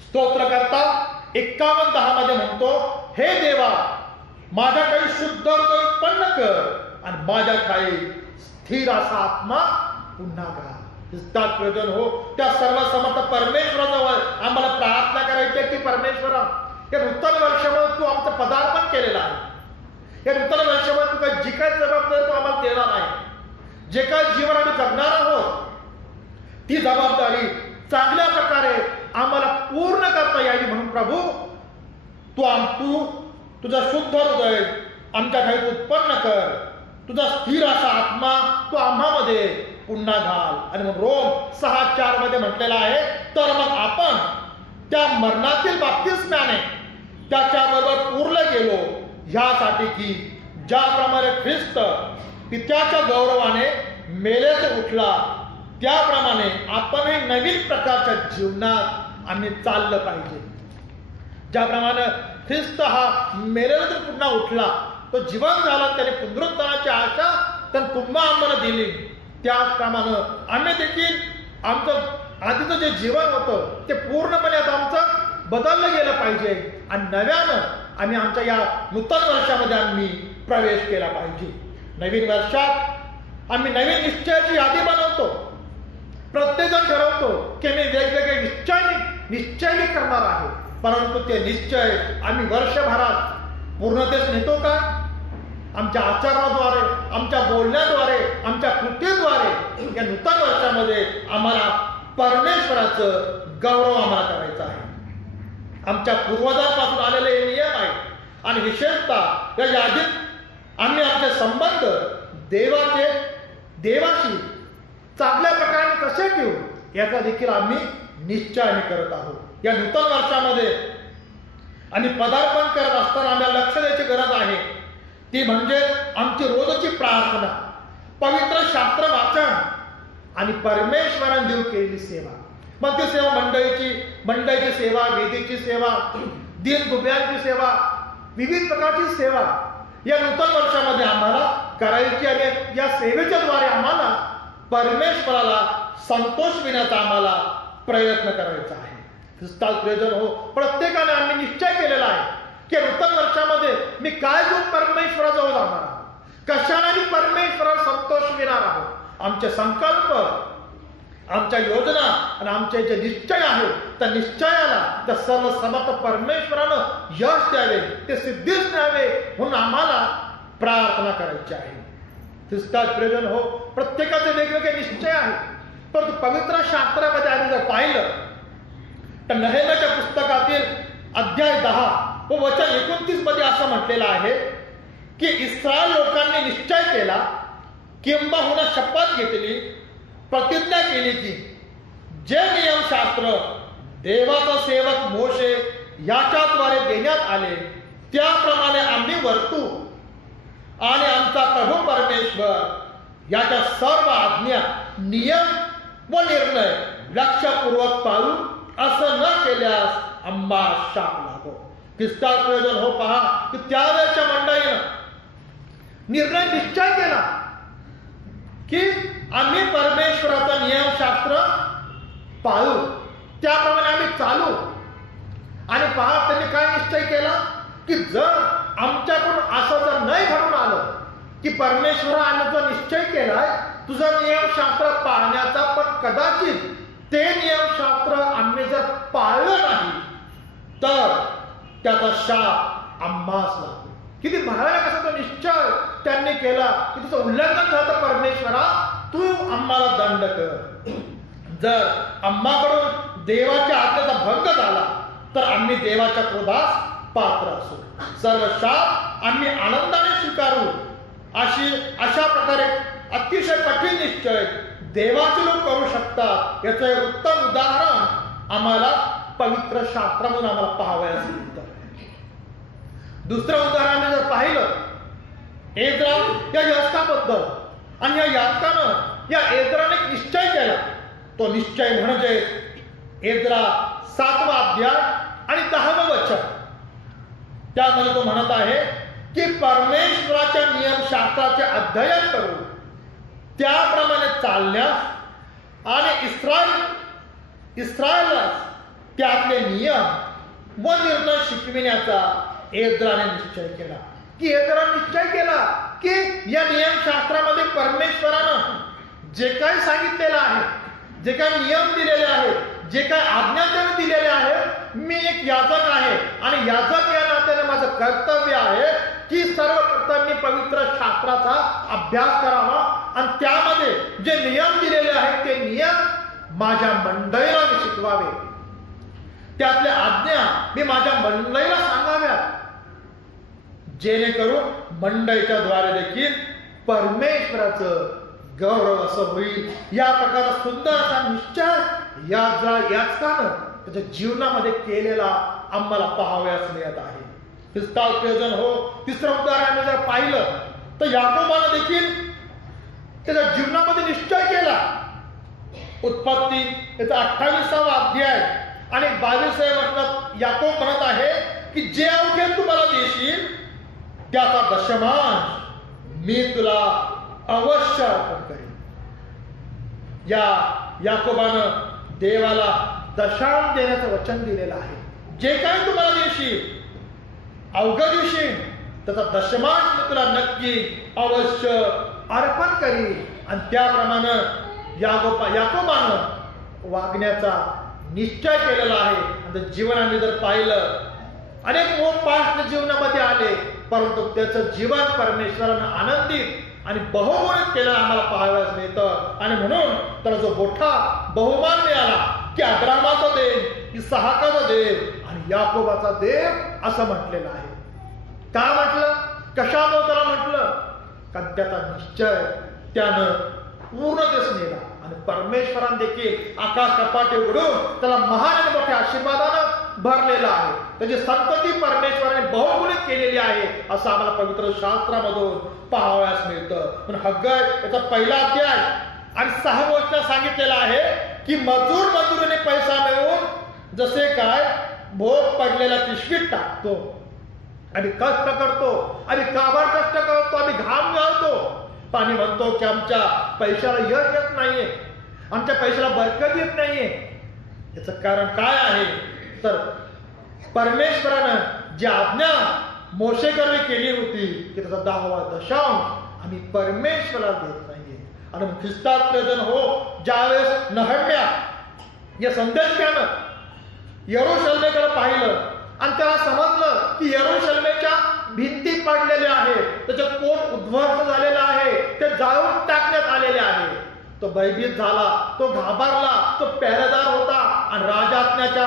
स्तोत्रकर्ता 51:10 मध्ये म्हणतो, हे देवा माझ्या काही शुद्ध हृदय उत्पन्न कर आणि माझ्या काही स्थिर असा आत्मा पुन्हा घाल. ख्रिस्तात प्रियजन हो, त्या सर्व समर्थ परमेश्वराजवळ आम्हाला प्रार्थना करायची आहे की परमेश्वरा, या नूतन वर्षामध्ये तू आमचं पदार्पण केलेलं आहे. या नूतन वर्षामध्ये तू काही जी काय जबाबदारी तू आम्हाला देणार आहे, जे काय जीवन आम्ही जगणार आहोत, ती जबाबदारी चांगल्या प्रकारे आम्हाला पूर्ण करता यावी. म्हणून प्रभू तू तुझा शुद्ध हृदय आमच्या घरी उत्पन्न कर, तुझा स्थिर असा आत्मा तू आम्हामध्ये पुन्हा घाल. आणि मग रोम 6:4 मध्ये म्हटलेला आहे, तर मग आपण त्या मरणातील बाप्तिस्म्याने त्याच्याबरोबर पुरले गेलो, ह्यासाठी की ज्याप्रमाणे ख्रिस्त पित्याच्या गौरवाने मेलेच उठला, त्याप्रमाणे आपणही नवीन प्रकारच्या जीवनात आम्ही चाललं पाहिजे. ज्याप्रमाणे ख्रिस्त हा मेलेला तर पुन्हा उठला, तो जिवंत झाला, त्याने पुनरुत्थानाची आशा त्याने पुन्हा आम्हाला दिली. त्याचप्रमाणे आम्ही देखील आमचं आधीचं जे जीवन होतं ते पूर्णपणे आता आमचं बदललं गेलं पाहिजे आणि नव्यानं आम्ही आमच्या या नूतन वर्षामध्ये आम्ही प्रवेश केला पाहिजे. नवीन वर्षात आम्ही नवीन निश्चयाची यादी बनवतो. प्रत्येकजण ठरवतो की मी वेगवेगळे निश्चय मी करणार आहे, परंतु ते निश्चय आम्ही वर्षभरात पूर्णतेस नेतो का? आमच्या आचरणाद्वारे, आमच्या बोलण्याद्वारे, आमच्या कृतीद्वारे या नूतन वर्षामध्ये आम्हाला परमेश्वराचं गौरव आम्हाला करायचा आहे. आमच्या पूर्वजांपासून आलेले हे नियम आहेत आणि विशेषतः या यादीत आम्ही आमचे संबंध देवाशी चांगल्या प्रकारे कसे ठेवू याचा देखील आम्ही निश्चय करत आहोत. या नूतन वर्षामध्ये आणि पदार्पण करत असताना आम्हाला लक्ष द्यायची गरज आहे, ती म्हणजे आमची रोजची प्रार्थना, पवित्र शास्त्र वाचन आणि परमेश्वराने देव केलेली सेवा. मग ती सेवा मंडळीची सेवा, वेदीची सेवा, दीनदुबळ्यांची सेवा, विविध प्रकारची सेवा या नूतन वर्षामध्ये आम्हाला करायची आणि या सेवेच्या द्वारे आम्हाला परमेश्वराला संतोष देण्याचा आम्हाला प्रयत्न करायचा आहे. ख्रिस्तास प्रियजन हो, प्रत्येकाने आम्ही निश्चय केलेला आहे की नूतन वर्षामध्ये मी काय घेऊन परमेश्वराजवळ जाणार आहोत, कशाने मी परमेश्वराला संतोष देणार आहोत. आमचे संकल्प, आमच्या योजना आणि आमचे जे निश्चय आहेत त्या निश्चयाला त्या सर्व समर्थ परमेश्वरानं यश द्यावे, ते सिद्धीस न्यावे म्हणून आम्हाला प्रार्थना करायची आहे. ख्रिस्तास प्रियजन हो, प्रत्येकाचे वेगवेगळे निश्चय आहेत, परंतु पवित्र शास्त्रामध्ये आम्ही जर पाहिलं तर नेहमीच्या पुस्तकातील अध्याय 10 व वचन 29 मध्ये असं म्हटलेलं आहे की इस्रायल लोकांनी निश्चय केला, किंबहुना शपथ घेतली, प्रतिज्ञा केली की जे नियमशास्त्र देवाचा सेवक मोशे याच्याद्वारे देण्यात आले त्याप्रमाणे आम्ही वर्तू आणि आमचा प्रभू परमेश्वर याच्या सर्व आज्ञा, नियम व निर्णय लक्षपूर्वक पाळू, असं न केल्यास आम्हा शाप लागो. ख्रिस्तास प्रयोजन हो, पहा की त्यावेळेच्या मंडळीनं निर्णय निश्चय केला की आम्ही परमेश्वराचा नियमशास्त्र पाळू, त्याप्रमाणे आम्ही चालू. आणि पहा त्यांनी काय निश्चय केला की जर आमच्याकडून असं जर नाही घडून आलं की परमेश्वराने जो निश्चय केलाय तुझं नियमशास्त्र पाळण्याचा, पण कदाचित ते नियमशास्त्र आम्ही जर पाळलं नाही तर त्याचा शाप आम्हास लागतो. किती भयानक असा तो निश्चय त्यांनी केला की तुझं उल्लंघन झालं तर परमेश्वरा तू आम्हाला दंड कर. जर आम्हाकडून देवाच्या आज्ञेचा भंग झाला तर आम्ही देवाच्या क्रोधास पात्र असू. सर्व शाप आम्ही आनंदाने स्वीकारू. अशा प्रकारे अतिशय कठीण निश्चय देवाचे लोक करू शकतात. याचं एक उत्तम उदाहरण आम्हाला पवित्र शास्त्रामधून आम्हाला पाहावयास मिळतं. दुसरं उदाहरण जर पाहिलं एज्रा या याजकाबद्दल, आणि या याजकानं या एज्राने एक निश्चय केला. तो निश्चय म्हणजे एज्रा 7वा अध्याय आणि 10वं वचन. त्यामध्ये तो म्हणत आहे की परमेश्वराच्या नियमशास्त्राचे अध्ययन करू, त्याप्रमाणे चालण्यास आणि इस्रायलला त्यातले नियम व निर्णय शिकविण्याचा एज्राने निश्चय केला. की एज्राने निश्चय केला की या नियमशास्त्रामध्ये परमेश्वरानं जे काही सांगितलेलं आहे, जे काही नियम दिलेले आहेत, जे काही आज्ञा त्याने दिलेल्या आहेत, मी एक याजक आहे आणि याजक या नात्याने माझं कर्तव्य आहे की सर्वप्रथम मी पवित्र शास्त्राचा अभ्यास करावा आणि त्यामध्ये जे नियम दिलेले आहेत ते नियम माझ्या मंडळीला मी शिकवावे, त्यातल्या आज्ञा मी माझ्या मंडळीला सांगाव्यात, जेणेकरून मंडळीच्या द्वारे देखील परमेश्वराचं गौरव असं होईल. या प्रकारचा सुंदर असा निश्चय याजकानं त्याच्या जीवनामध्ये केलेला आम्हाला पाहावयास मिळत आहे. ख्रिस्तास प्रियजन हो, तिसरं उदाहरण जर पाहिलं तर याकोबानं देखील त्याच्या जीवनामध्ये निश्चय केला. उत्पत्ती याचा 28वा अध्याय आणि 22व्या वचनात याकोब म्हणत आहे की जे अवघे तुम्हाला देशील त्याचा दशमांश मी तुला अवश्य अर्पण करेन. या याकोबानं देवाला दशांश देण्याचं वचन दिलेलं आहे. जे काही तुम्हाला देशील अवघड देशील त्याचा दशमांश मी तुला नक्की अवश्य अर्पण करीन. आणि त्याप्रमाणे याकोबानं वागण्याचा निश्चय केलेला आहे. आणि जीवन आम्ही जर पाहिलं अनेक मोह पाष्ट जीवनामध्ये आले परंतु त्याचं जीवन परमेश्वरानं आनंदित आणि बहुगुणित केलं आम्हाला पाहावयास मिळतं. आणि म्हणून त्याला जो मोठा बहुमान मिळाला की अब्रामाचा देव, इसहाकाचा देव आणि याकोबाचा देव असं म्हटलेलं आहे. का म्हटलं, कशामुळे त्याला म्हटलं, कारण त्याचा निश्चय त्यानं पूर्णतेस नेला. आणि परमेश्वरान देखील आकाश कपाटे उघडून त्याला महान आणि मोठ्या आशीर्वादानं भरलेला आहे. त्याची संतती परमेश्वराने बहुगुणित केलेली आहे असं आम्हाला पवित्र शास्त्रामधून पाहावयास मिळतं. पण हग्गाय याचा पहिला अध्याय आणि 6 वचन सांगितलेला आहे की मजुरीने पैसा मिळवून जसे काय भोग पडलेला पिशवीत टाकतो आणि कष्ट करतो आणि काबाड कष्ट करतो, आम्ही घाम गाळतो आणि म्हणतो की आमच्या पैशाला यश येत नाहीये, आमच्या पैशाला बरकत येत नाहीये. याचं कारण काय आहे तर परमेश्वरानं जी आज्ञा मोशेकरने केली होती की त्याचा 10वा दशांश आम्ही परमेश्वराला देत नाहीये. आणि ख्रिस्तात प्रेजन हो ज्यावेळेस नहम्या या संदेशकानं यरूशलेमेकडे पाहिलं आणि त्याला समजलं की यरूशलेमेच्या भिंती पडलेल्या आहेत, त्याचं पोट उद्ध्वस्त झालेलं आहे, ते जाळून टाकण्यात आलेले आहे. तो भयभीत झाला, तो घाबरला, तो पहरेदार होता आणि राजाच्या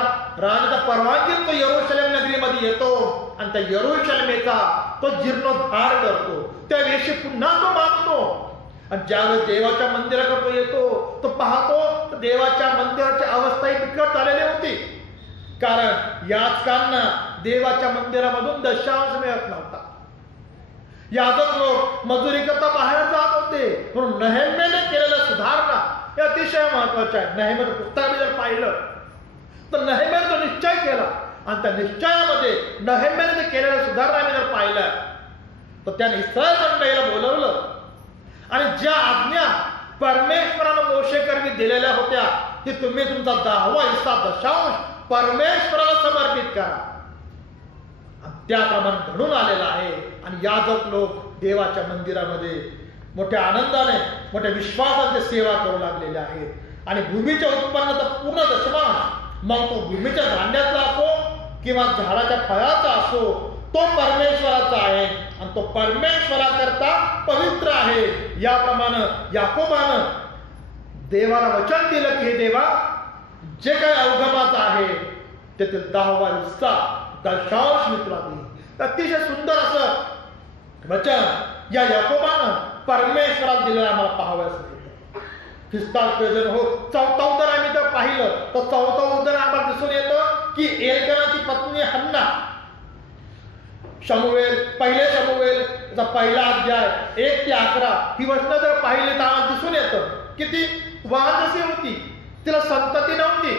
परवानगीत तो यरूशलेम नगरीमध्ये येतो आणि त्या यरूशलेमेचा तो जीर्णोद्धार करतो. त्यावेळी पुन्हा तो मागतो आणि ज्यावेळेस देवाच्या मंदिराकडे तो येतो तो पाहतो तर देवाच्या मंदिराची अवस्था ही बिकट झालेली होती. कारण याचकांना देवाच्या मंदिरामधून दशांश मिळत नव्हता. याजक लोक मजुरी करता बाहेर जात होते. म्हणून नेहेम्याने केलेल्या सुधारणा हे अतिशय महत्वाच्या आहेत. नेहेम्याचं पुस्तक जर पाहिलं तर नेहेम्याने जो निश्चय केला आणि त्या निश्चयामध्ये नेहेम्याने जे केलेल्या सुधारणा आम्ही जर पाहिल्या तर त्याने इस्रायल मंडळीला बोलवलं आणि ज्या आज्ञा परमेश्वरानं मोशेकरनी दिलेल्या होत्या की तुम्ही तुमचा 10वा हिस्सा दशांश परमेश्वराला समर्पित करा, त्याप्रमाणे घडून आलेला आहे. आणि याजक लोक देवाच्या मंदिरामध्ये मोठ्या आनंदाने मोठ्या विश्वासाने सेवा करू लागलेले आहेत. आणि भूमीच्या उत्पन्नाचा पूर्ण दशमांश मग तो भूमीच्या धान्याचा असो किंवा झाडाच्या फळाचा असो तो परमेश्वराचा आहे आणि तो परमेश्वराकरता पवित्र आहे. याप्रमाणे याकोबानं देवाला वचन दिलं की हे देवा जे काही अवगमाचं आहे त्यातील 10वा हिस्सा दशांश मी तुला देईन. अतिशय सुंदर असं वचन या याकोबानं परमेश्वराला दिलेलं आम्हाला पाहावयास मिळतं. ख्रिस्तात प्रेजन हो 4था उद्धार आम्ही जर पाहिलं तर 4था उद्धार आम्हाला दिसून येतं की एल्कानाची पत्नी हन्ना पहिले शमूएल पहिला अध्याय 1 ते 11 ही वचनं जर पाहिली तर आम्हाला दिसून येतं की ती वाहनसी होती, तिला संतती नव्हती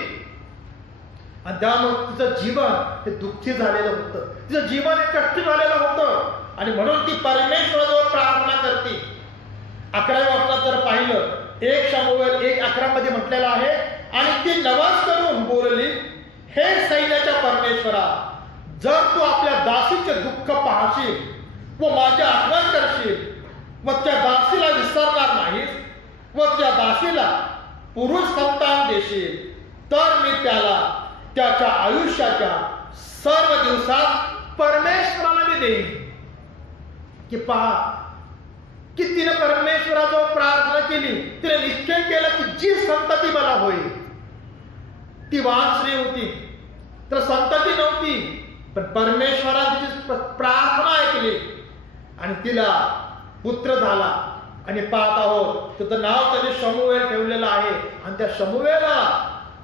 आणि त्यामुळे तिचं जीवन हे दुःखी झालेलं होतं, तिचं जीवन हे कष्टी झालेलं होतं. आणि म्हणून ती परमेश्वराजवळ प्रार्थना करते. 11व्या वचनात जर पाहिलं 1 शमूएल 1:11 मध्ये म्हटलेलं आहे आणि ती नवस करून बोलली, हे सैन्याच्या परमेश्वरा, जर तू आपल्या दासीचे दुःख पाहशील व माझे आठवण करशील व त्या दासीला विसरणार नाहीस व त्या दासीला पुरुष संतान देशील तर मी त्याला त्याच्या आयुष्याच्या सर्व दिवसात परमेश्वराला मी देईन. की पहा की तिने परमेश्वराजवळ प्रार्थना केली, तिने निश्चय केला की जी संतती मला होईल. ती वाहन स्त्री होती तर संतती नव्हती, पण परमेश्वराने तिची प्रार्थना ऐकली आणि तिला पुत्र झाला. आणि पाहत आहोत त्याचं नाव त्याने शमूएल ठेवलेलं आहे आणि त्या शमूएलला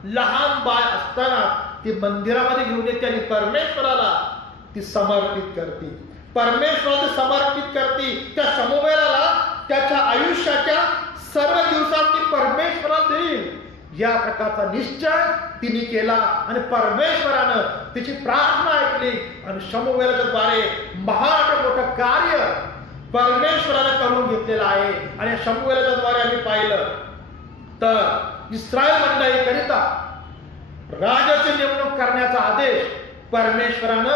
लहान बाळ असताना ती मंदिरामध्ये घेऊन येते आणि परमेश्वराला ती समर्पित करते. परमेश्वराला समर्पित करते. त्या शमूएलाला त्याच्या आयुष्याच्या सर्व दिवसात ती परमेश्वराला देईल या प्रकारचा निश्चय तिने केला आणि परमेश्वरानं तिची प्रार्थना ऐकली. टेक्निक आणि शमूवेलाच्या द्वारे महान मोठं कार्य परमेश्वराने करून घेतलेलं आहे. आणि शमूवेलाच्या द्वारे आम्ही पाहिलं तर इस्रायल मंडळीकरिता राजाची नेमणूक करण्याचा आदेश परमेश्वरानं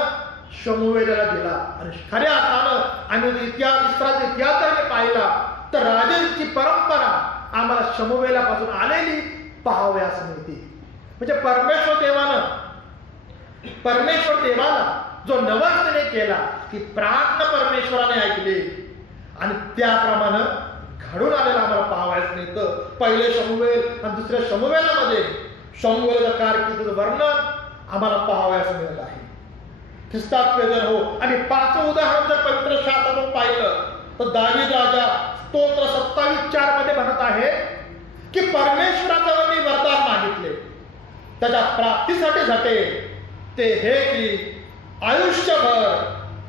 शमूवेलाला दिला. आणि खऱ्या अर्थानं आम्ही इस्रायलचा इतिहास जर पाहिला तर राजाची परंपरा आम्हाला शमूवेलापासून आलेली पाहावयास मिळते. म्हणजे परमेश्वर देवाला जो नवस केला ती प्रार्थना परमेश्वराने ऐकली आणि त्याप्रमाणे घडून आलेला आम्हाला पाहावयास मिळतं. पहिले शमूवेल आणि दुसऱ्या शमूवेलामध्ये शमूवेलाच्या कारकिर्दीचं वर्णन आम्हाला पाहावयास मिळत आहे. ख्रिस्तात प्रियजन हो, आणि पाचवं उदाहरण जर पवित्र शास्त्रातून पाहिलं तर दावीद राजा स्तोत्र 27:4 मध्ये म्हणत आहे की परमेश्वराचं मी वरदान मागितले त्याच्या प्राप्तीसाठी झटे ते हे की आयुष्यभर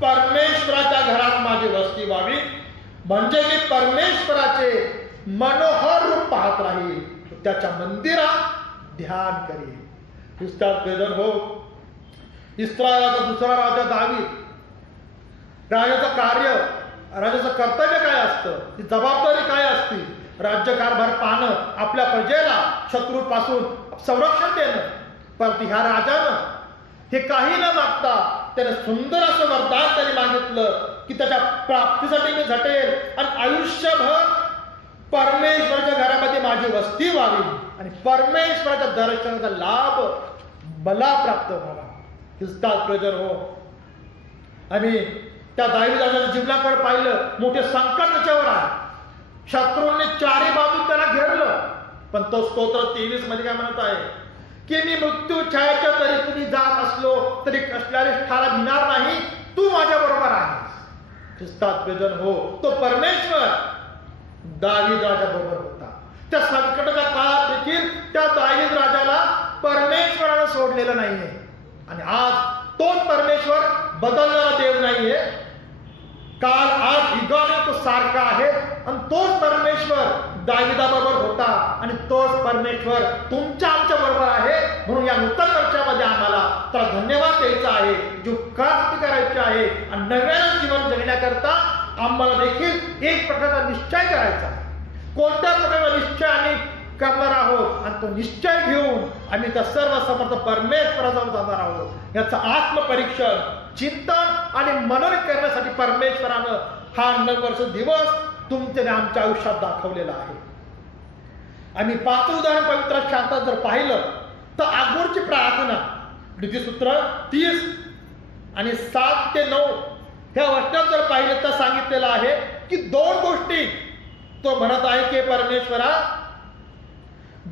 परमेश्वराच्या घरात माझी वस्ती व्हावी, म्हणजे मी परमेश्वराचे मनोहर रूप पाहत राहील, त्याच्या मंदिरात ध्यान करील. ख्रिस्तात प्रियजन हो, इस्रायलाचा दुसरा राजा दावीद, राजाचं कार्य, राजाचं कर्तव्य काय असतं, ती जबाबदारी काय असते, राज्यकारभार पाहणं, आपल्या प्रजेला शत्रूपासून संरक्षण देणं. परंतु ह्या राजानं हे काही न मागता त्याने सुंदर असं वरदान त्याने मागितलं की त्याच्या प्राप्तीसाठी मी झटेल आणि आयुष्यभर परमेश्वराच्या घरामध्ये माझी वस्ती व्हावी आणि परमेश्वराच्या दर्शनाचा लाभ मला प्राप्त व्हावा. ख्रिस्तात प्रियजन हो, आणि त्या दावीद राजाच्या जीवनाकडे पाहिलं, मोठे संकट त्याच्यावर आहे, शत्रूंनी चारी बाजू त्याला घेरलं, पण तो स्तोत्र 23 मध्ये काय म्हणत आहे की मी मृत्यू छायाच्या तरी तुम्ही जात असलो तरी कसल्याने ठारा भिणार नाही, तू माझ्या बरोबर आहेस. ख्रिस्तात प्रियजन हो, तो परमेश्वर दावीद राजा बरोबर होता. त्या संकटाच्या काळात देखील त्या दावीद राजाला परमेश्वरानं सोडलेलं नाहीये. आणि आज तोच परमेश्वर बदलणारा देव नाहीये, काल आज युगाने तो सारखा आहे आणि तोच परमेश्वर दाविदाबरोबर होता आणि तोच परमेश्वर तुमच्या आमच्या बरोबर आहे. म्हणून या नूतन वर्षामध्ये आम्हाला त्याला धन्यवाद द्यायचा आहे, जुक्कास्ती करायची आहे आणि नव्यानं जीवन जगण्याकरता आम्हाला देखील एक प्रकारचा निश्चय करायचा आहे. कोणत्या प्रकारचा निश्चय आम्ही करणार आहोत आणि तो निश्चय घेऊन आम्ही त्या सर्व समर्थ परमेश्वराजवळ जाणार आहोत. याचं आत्मपरीक्षण, चिंतन आणि मनन करण्यासाठी परमेश्वरानं हा नववर्ष दिवस तुमच्या आमच्या आयुष्यात दाखवलेला आहे. आम्ही पाचवं उदाहरण पवित्र शास्त्रात जर पाहिलं तर आगोरची प्रार्थना नीतिसूत्र 30 आणि 7 ते 9 ह्या वचनात जर पाहिलं तर सांगितलेलं आहे की 2 गोष्टी तो म्हणत आहे की परमेश्वरा,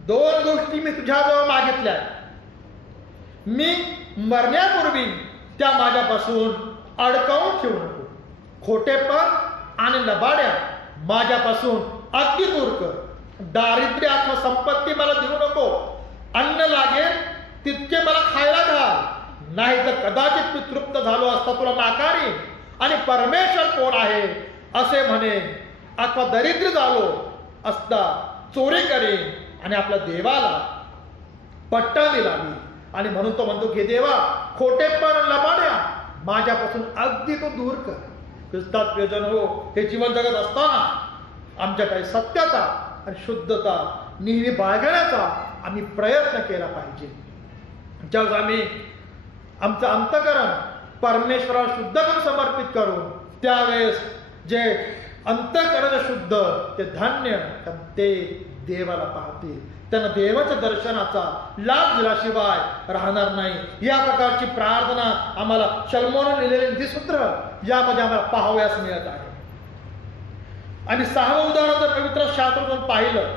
2 गोष्टी मी तुझ्याजवळ मागितल्या, मी मरण्यापूर्वी त्या माझ्यापासून अडकावून ठेवू नको. खोटेपण आणि लबाड्या माझ्यापासून अगदी दूर कर. दारिद्र्य अथवा संपत्ती मला देऊ नको. अन्न लागेल तितके मला खायला घाल, नाही तर कदाचित मी तृप्त झालो असता तुला नाकारीन आणि परमेश्वर कोण आहे असे म्हणे, अथवा दरिद्र झालो असता चोरी करेन आणि आपल्या देवाला पट्टाणी लावी. आणि म्हणून तो म्हणतो की देवा, खोटेपण लबाड्या माझ्यापासून अगदी तो दूर कर. ख्रिस्तात प्रियजन हो, हे जीवन जगत असताना आमच्या काही सत्यता आणि शुद्धता नेहमी बाळगण्याचा आम्ही प्रयत्न केला पाहिजे. ज्यावेळेस आम्ही आमचं अंतःकरण परमेश्वराला शुद्ध करून समर्पित करू त्यावेळेस जे अंतःकरण शुद्ध ते धन्य ते देवाला पाहतील, त्यांना देवाच्या दर्शनाचा लाभ दिल्याशिवाय राहणार नाही. या प्रकारची प्रार्थना आम्हाला शलोमोनने लिहिलेले नीतिसूत्र यामध्ये आम्हाला पाहावयास मिळत आहे. आणि 6वं उदाहरण जर पवित्र शास्त्रातून पाहिलं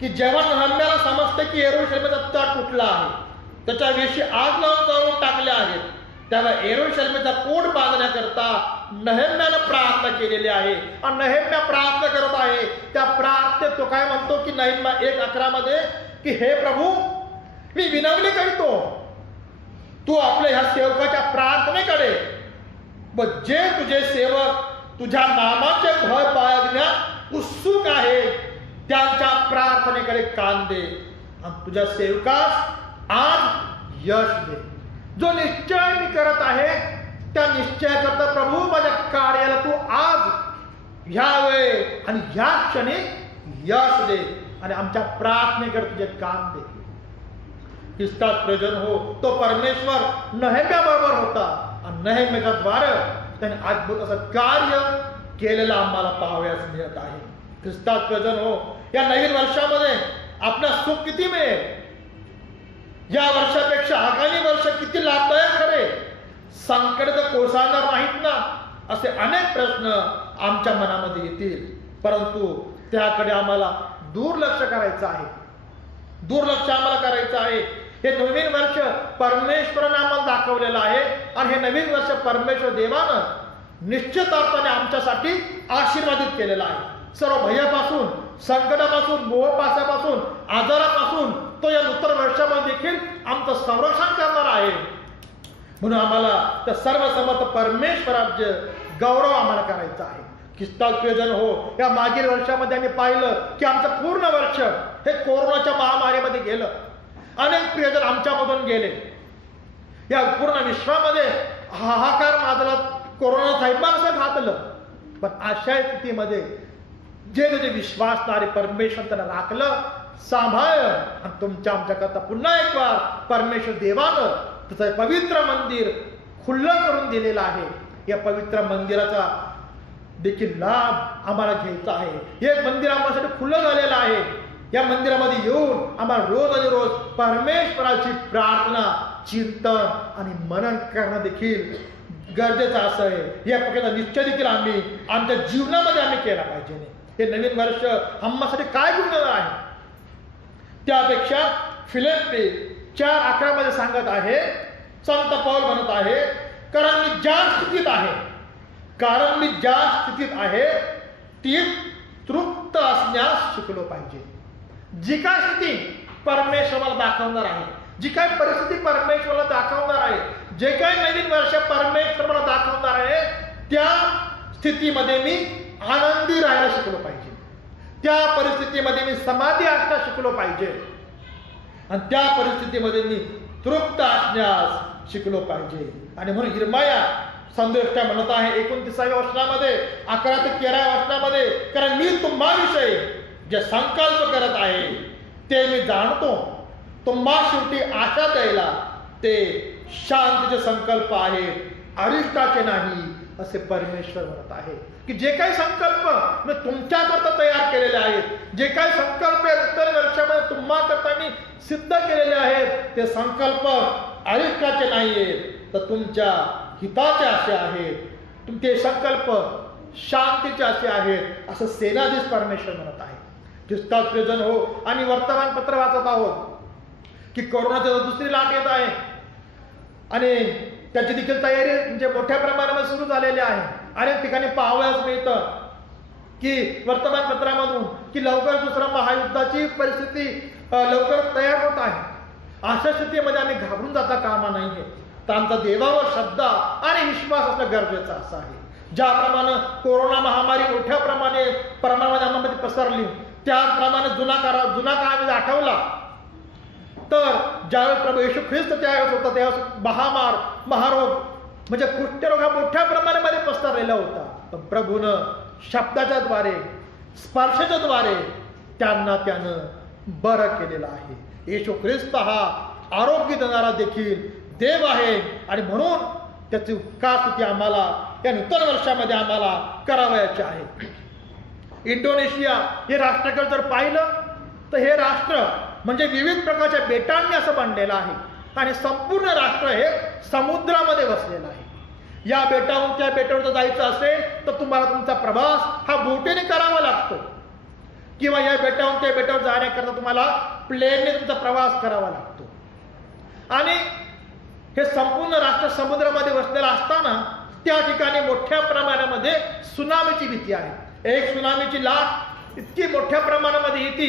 की जेव्हा नहम्याला समजते की यरूशलेमचा तट तुटला आहे, त्याच्या वेशी आग लावून जाळून टाकल्या आहेत, तेव्हा यरूशलेमचा कोट बांधण्याकरता नहम्यानं प्रार्थना केलेली आहे. आणि नहम्या प्रार्थना करत आहे. त्या प्रार्थनेत तो काय म्हणतो की नहम्या 1:11 मध्ये की हे प्रभू, मी विनवणी करतो, तू आपल्या ह्या सेवकाच्या प्रार्थनेकडे व जे तुझे सेवक तुझ्या नामाचे भय बाळगण्यात उत्सुक आहे त्यांच्या प्रार्थनेकडे कान दे आणि तुझ्या सेवकास आज यश दे. जो निश्चय मी करत आहे त्या निश्चयाकरता प्रभू माझ्या कार्याला तू आज ह्या वेळे आणि ह्या क्षणी यश दे आणि आमच्या प्रार्थनेकडे तुझे काम दे. ख्रिस्तात प्रजन हो, तो परमेश्वर नेहम्या बरोबर होता आणि नेहम्याच्या द्वारे त्याने अद्भुत असं कार्य केलेलं आम्हाला पाहावयास मिळत आहे. ख्रिस्तात प्रजन हो, या नवीन वर्षामध्ये आपल्याला सुख किती मिळेल, या वर्षापेक्षा आगामी वर्ष किती लाभदायक खरे, संकट तर कोसळणार नाहीत ना, असे अनेक प्रश्न आमच्या मनामध्ये येतील. परंतु त्याकडे आम्हाला दुर्लक्ष करायचं आहे. दुर्लक्ष आम्हाला करायचं आहे. हे नवीन वर्ष परमेश्वराने आम्हाला दाखवलेलं आहे आणि हे नवीन वर्ष परमेश्वर देवानं निश्चित अर्थाने आमच्यासाठी आशीर्वादित केलेलं आहे. सर्व भयापासून, संकटापासून, मोहपासापासून, आजारापासून तो या नूतन वर्षामध्ये देखील आमचं संरक्षण करणार आहे. म्हणून आम्हाला त्या सर्व समर्थ परमेश्वराचे गौरव आम्हाला करायचा आहे. ख्रिस्तात प्रियजन हो, या मागील वर्षामध्ये आम्ही पाहिलं की आमचं पूर्ण वर्ष हे कोरोनाच्या महामारीमध्ये गेलं. अनेक प्रियजन आमच्यामधून गेले. या पूर्ण विश्वामध्ये हाहाकार माजला, कोरोना साहेबांचं घातलं. पण अशा स्थितीमध्ये जे विश्वासणारे परमेश्वर त्यांना राखलं, सांभाळलं आणि तुमच्या आमच्याकरता पुन्हा एक बार परमेश्वर देवानं त्याचं पवित्र मंदिर खुल्लं करून दिलेलं आहे. या पवित्र मंदिराचा देखील लाभ आम्हाला घ्यायचा आहे. हे मंदिर आम्हाला खुलं झालेलं आहे. या मंदिरामध्ये येऊन आम्हाला रोज आणि रोज परमेश्वराची प्रार्थना, चिंतन आणि मनन करणं देखील गरजेचं असं आहे. या प्रकारचा निश्चय देखील आम्ही आमच्या जीवनामध्ये आम्ही केला पाहिजे. हे नवीन वर्ष आम्हासाठी काय घेऊन येणार आहे, त्यापेक्षा फिलिप्पी 4:11 मध्ये सांगत आहे, संत पौल म्हणत आहे, कारण मी ज्या स्थितीत आहे ती तृप्त असण्यास शिकलो पाहिजे. जी काय स्थिती परमेश्वराला दाखवणार आहे, जी काय परिस्थिती परमेश्वराला दाखवणार आहे, जे काय नवीन वर्ष परमेश्वराला दाखवणार आहे, त्या स्थितीमध्ये मी आनंदी राहायला शिकलो पाहिजे. त्या परिस्थितीमध्ये मी समाधी असण्यास शिकलो पाहिजे आणि त्या परिस्थितीमध्ये मी तृप्त असण्यास शिकलो पाहिजे. आणि म्हणून यिर्मया संदेष्टा म्हणत आहे 29व्या वचनामध्ये, 11 ते 13व्या वचनामध्ये, कारण मी तुम्हाविषयी जे संकल्प करत आहे ते मी जाणतो, तुम्हा शेवटी आशा द्यायला ते शांतीचे संकल्प आहेत, अरिष्टाचे नाही, असे परमेश्वर म्हणत आहे. की जे काही संकल्प मी तुमच्याकरता तयार केलेले आहेत, जे काही संकल्प नूतन वर्षामध्ये तुम्हाकरता मी सिद्ध केलेले आहेत, ते संकल्प अरिष्टाचे नाहीयेत, तर तुमच्या हिताचे असे आहेत. तुमचे संकल्प शांतीचे असे आहेत, असं सेनाधीश परमेश्वर म्हणत आहे. ख्रिस्तात प्रियजन हो, आम्ही वर्तमानपत्र वाचत आहोत की कोरोनाची दुसरी लाट येत आहे आणि त्याची देखील तयारी म्हणजे मोठ्या प्रमाणामध्ये सुरू झालेली आहे. अनेक ठिकाणी पाहावयास मिळतं की वर्तमानपत्रामधून की लवकर दुसऱ्या महायुद्धाची परिस्थिती लवकर तयार होत आहे. अशा स्थितीमध्ये आम्ही घाबरून जाता कामा नाहीये. तर आमचा देवावर श्रद्धा आणि विश्वास असणं गरजेचं असं आहे. ज्याप्रमाणे कोरोना महामारी मोठ्या प्रमाणामध्ये आम्हाला पसरली, त्याचप्रमाणे जुना काळ आठवला तर ज्यावेळेस प्रभू येशू ख्रिस्त त्यावेळेस होता, त्यावेळेस महारोग म्हणजे कुष्ठरोग हा मोठ्या प्रमाणामध्ये पसरलेला होता. पण प्रभूनं शब्दाच्या द्वारे, स्पर्शाच्या द्वारे त्यानं बरं केलेलं आहे. येशू ख्रिस्त हा आरोग्य देणारा देखील देव आहे आणि म्हणून त्याची उपकारस्तुती आम्हाला या नूतन वर्षामध्ये आम्हाला करावयाचे आहे. इंडोनेशिया हे राष्ट्राकडे जर पाहिलं तर हे राष्ट्र म्हणजे विविध प्रकारच्या बेटांनी असं बांधलेलं आहे आणि संपूर्ण राष्ट्र हे समुद्रामध्ये वसलेलं आहे. या बेटावरून त्या बेटावर जर जायचं असेल तर तुम्हाला तुमचा प्रवास हा बोटीने करावा लागतो किंवा या बेटावरून त्या बेटावर जाण्याकरता तुम्हाला प्लेनने तुमचा प्रवास करावा लागतो. आणि हे संपूर्ण राष्ट्र समुद्रामध्ये वसलेलं असताना त्या ठिकाणी मोठ्या प्रमाणामध्ये सुनामीची भीती आहे. एक सुनामीची लाट इतकी मोठ्या प्रमाणामध्ये येते,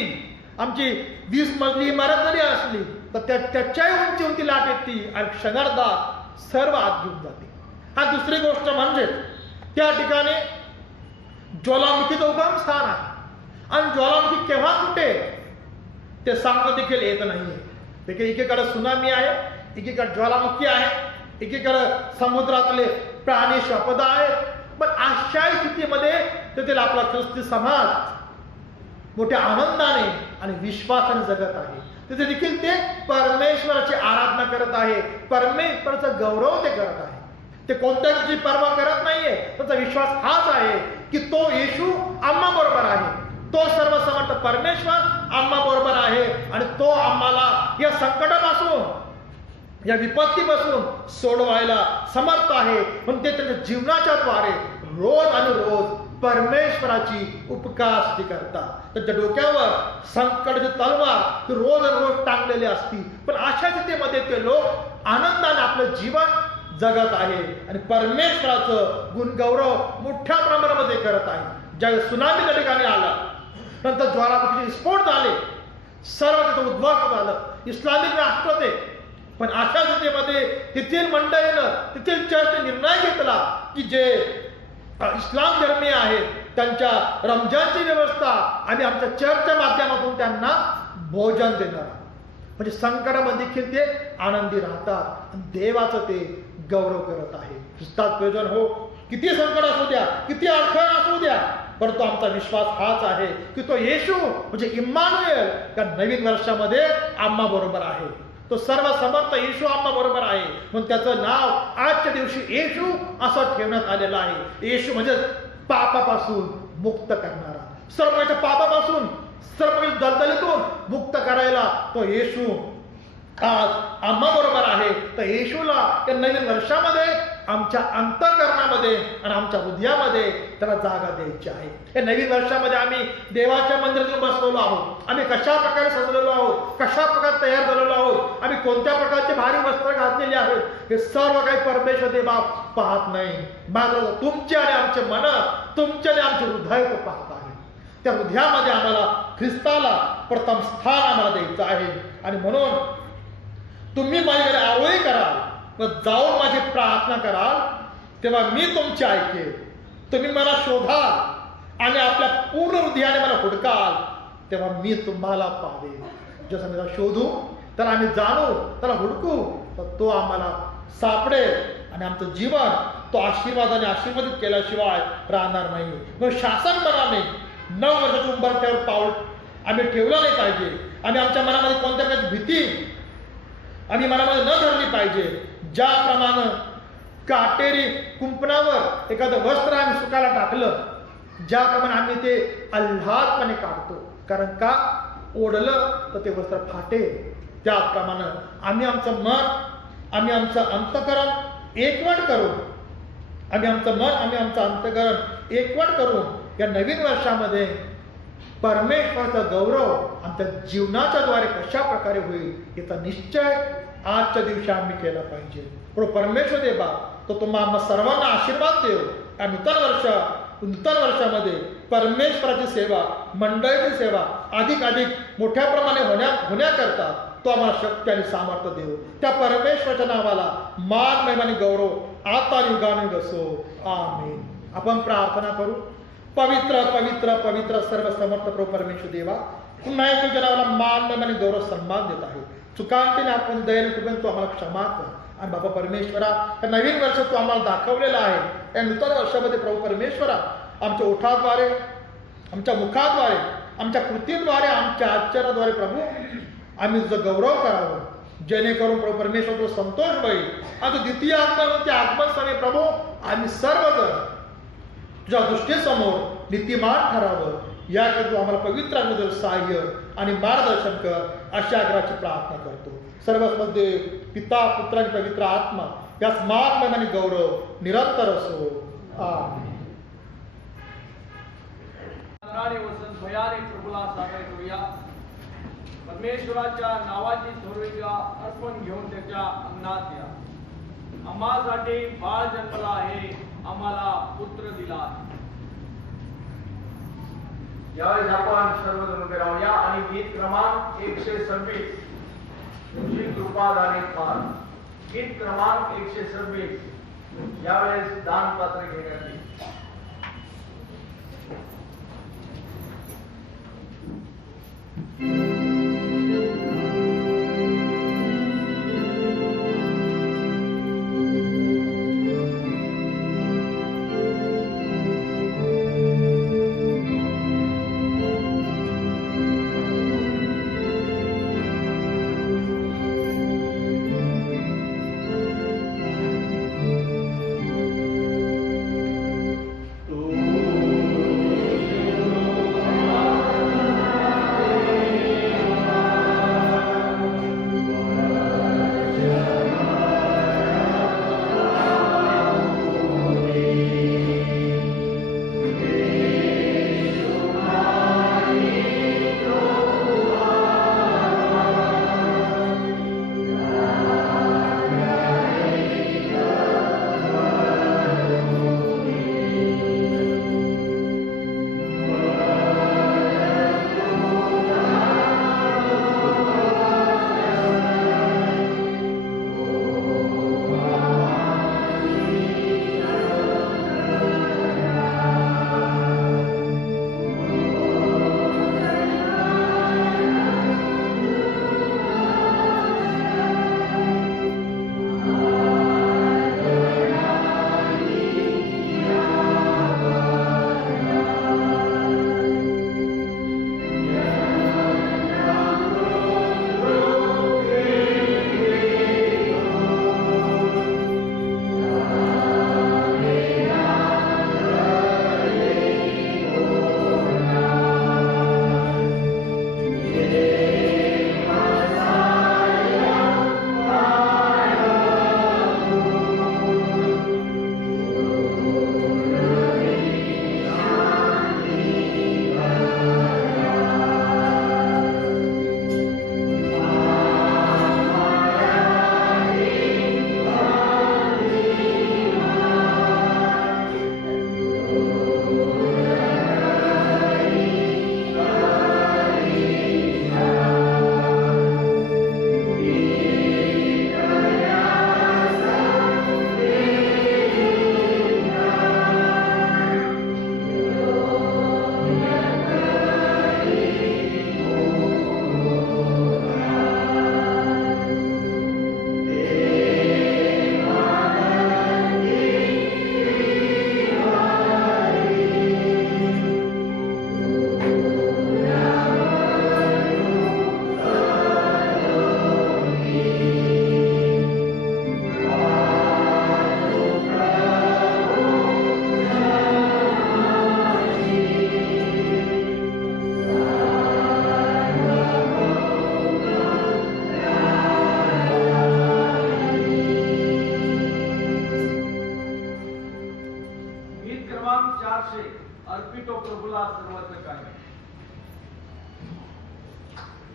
आमची 20 मजली इमारत जरी असली तर त्याच्याही उंची लाट येते आणि क्षणार्धात सर्व आत घेऊन जाते. हा दुसरी गोष्ट म्हणजे त्या ठिकाणी ज्वालामुखीचं उगम स्थान आहे आणि ज्वालामुखी केव्हा कुठे ते सांगता देखील येत नाहीये. एकीकडे सुनामी आहे, एकीकडे ज्वालामुखी आहे, एकीकडे समुद्रातले प्राणी शपथ आहेत. पण अशाही स्थितीमध्ये तेथील आपला ख्रिस्ती समाज मोठ्या आनंदाने आणि विश्वासाने जगत आहे. तिथे देखील ते परमेश्वराची आराधना करत आहे, परमेश्वराचा गौरव ते करत आहे. ते कोणत्या गोष्टी पर्वा करत नाहीये. त्यांचा विश्वास हाच आहे की तो येशू आम्हा बरोबर आहे, तो सर्वसमर्थ परमेश्वर आम्हा बरोबर आहे आणि तो आम्हाला या संकटापासून, या विपत्तीपासून सोडवायला समर्थ आहे. म्हणून ते त्यांच्या जीवनाच्या द्वारे रोज आणि रोज परमेश्वराची उपकार स्तुती करतात. त्यांच्या डोक्यावर संकटाची तलवार रोज रोज टांगलेली असती, पण अशा स्थितीमध्ये ते लोक आनंदाने आपलं जीवन जगत आहे आणि परमेश्वराचं गुणगौरव मोठ्या प्रमाणामध्ये करत आहे. ज्यावेळेस सुनामी त्या ठिकाणी आला, नंतर ज्वालामुखीचे स्फोट झाले, सर्व तिथं उद्ध्वस्त झालं, इस्लामिक राष्ट्र ते. पण अशा स्थितीमध्ये तेथील मंडळीनं, तेथील चर्च निर्णय घेतला की जे इस्लाम धर्मीय आहेत त्यांच्या रमजानची व्यवस्था आम्ही आमच्या चर्चच्या माध्यमातून त्यांना भोजन देणार. म्हणजे संकटामध्ये देखील ते आनंदी राहतात आणि देवाचं ते गौरव करत आहे. ख्रिस्तात प्रयोजन हो, किती संकट असू द्या, किती अडथळा असू द्या, परंतु आमचा विश्वास हाच आहे की तो येशू म्हणजे इम्मानुएल या नवीन वर्षामध्ये आम्हा बरोबर आहे. तो सर्व समर्थ येशू आम्हा बरोबर आहे, म्हणून त्याचं नाव आजच्या दिवशी येशू असं ठेवण्यात आलेलं आहे. येशू म्हणजे पापापासून मुक्त करणारा, सर्व प्रकारच्या पापापासून, सर्व प्रकारच्या दलदलीतून मुक्त करायला तो येशू आज आम्हा बरोबर आहे. तर येशूला या नवीन वर्षामध्ये आमच्या अंतःकरणामध्ये आणि आमच्या हृदयामध्ये त्याला जागा द्यायची आहे. या नवीन वर्षामध्ये आम्ही देवाच्या मंदिरात बसलेलो आहोत, आम्ही कशा प्रकारे सजलेलो आहोत, कशा प्रकारे तयार झालेलो आहोत, आम्ही कोणत्या प्रकारचे भारी वस्त्र घातलेली आहेत, हे सर्व काही परमेश्वर देव पाहत नाही. मात्र तुमचे आणि आमचे मन, तुमचे आणि आमचे हृदय तो पाहत आहे. त्या हृदयामध्ये आम्हाला ख्रिस्ताला प्रथम स्थान आम्हाला द्यायचं आहे. आणि म्हणून तुम्ही माझ्याकडे आरोळी कराल व जाऊन माझी प्रार्थना कराल, तेव्हा मी तुमची ऐकेल. तुम्ही मला शोधाल आणि आपल्या पूर्ण हृदयाने मला हुडकाल, तेव्हा मी तुम्हाला पावेल. जसं मी त्याला शोधू, त्याला आम्ही जाणू, त्याला हुडकू, तर तो आम्हाला सापडेल आणि आमचं जीवन तो आशीर्वादाने आशीर्वादित केल्याशिवाय राहणार नाही. मग शासनपणाने 9 वर्षाच्या उंबरठ्यावर पाऊल आम्ही ठेवलं नाही पाहिजे. आम्ही आमच्या मनामध्ये कोणत्या प्रकारची भीती आम्ही मनामध्ये न धरली पाहिजे. ज्याप्रमाणे काटेरी कुंपणावर एखादं वस्त्र आम्ही सुकायला टाकलं, ज्याप्रमाणे आम्ही ते अल्हादपणे काढतो, कारण का ओढलं तर ते वस्त्र फाटेल, त्याप्रमाणे आम्ही आमचं मन, आम्ही आमचं अंतःकरण एकवट करून, आम्ही आमचं मन, आम्ही आमचं अंतःकरण एकवट करून या नवीन वर्षामध्ये परमेश्वराचा गौरव आमच्या जीवनाच्या द्वारे कशा प्रकारे होईल याचा निश्चय आजच्या दिवशी आम्ही केला पाहिजे. परमेश्वर देवा तो तुम्हाला सर्वांना आशीर्वाद देव. या नूतन वर्षामध्ये परमेश्वराची सेवा, मंडळीची सेवा अधिक मोठ्या प्रमाणे होण्याकरता तो आम्हाला शक्ती आणि सामर्थ्य देव. त्या परमेश्वराच्या नावाला मान, महिमा आणि गौरव आता युगानुयुग असो. आमीन. आपण प्रार्थना करू. पवित्र पवित्र पवित्र सर्व समर्थ प्रभू परमेश्वर देवा, पुन्हा एक तुझ्या नावाला मान, महिमा आणि गौरव सन्मान देत आहे. चुकांचे आपण दयेने कृपेने तू आम्हाला क्षमा कर. आणि बाबा परमेश्वरा, या नवीन वर्ष तू आम्हाला दाखवलेलं आहे. या नूतन वर्षामध्ये प्रभू परमेश्वरा, आमच्या ओठाद्वारे, आमच्या मुखाद्वारे, आमच्या कृतीद्वारे, आमच्या आचरणाद्वारे प्रभू आम्ही तुझं गौरव करावं, जेणेकरून प्रभू परमेश्वर तो संतोष होईल. आणि द्वितीय आगमन, त्या आगमन समय प्रभू आम्ही सर्वजण तुझ्या दृष्टीसमोर नीतिमान ठरावं, याकडे तू आम्हाला पवित्र आत्म्याचं सहाय्य आणि मार्गदर्शन कर, अशा आग्रहाची प्रार्थना करतो. सर्वमध्ये पिता, पुत्र आणि पवित्र आत्मा याच मान, महिमा आणि गौरव निरंतर असो. आमीन. वसंत भयाने प्रभूला सादर करूया. परमेश्वराच्या नावाची सर्विका अर्पण घेऊन त्याच्या अंगणात या. आम्हासाठी बाळ जन्मला आहे, आम्हाला पुत्र दिला आहे. यावेळेस आपण सर्वजण उभे राहूया आणि गीत क्रमांक 126 तुझी कृपा झाली फार, गीत क्रमांक 126 यावेळेस दानपात्र घेण्यात येईल.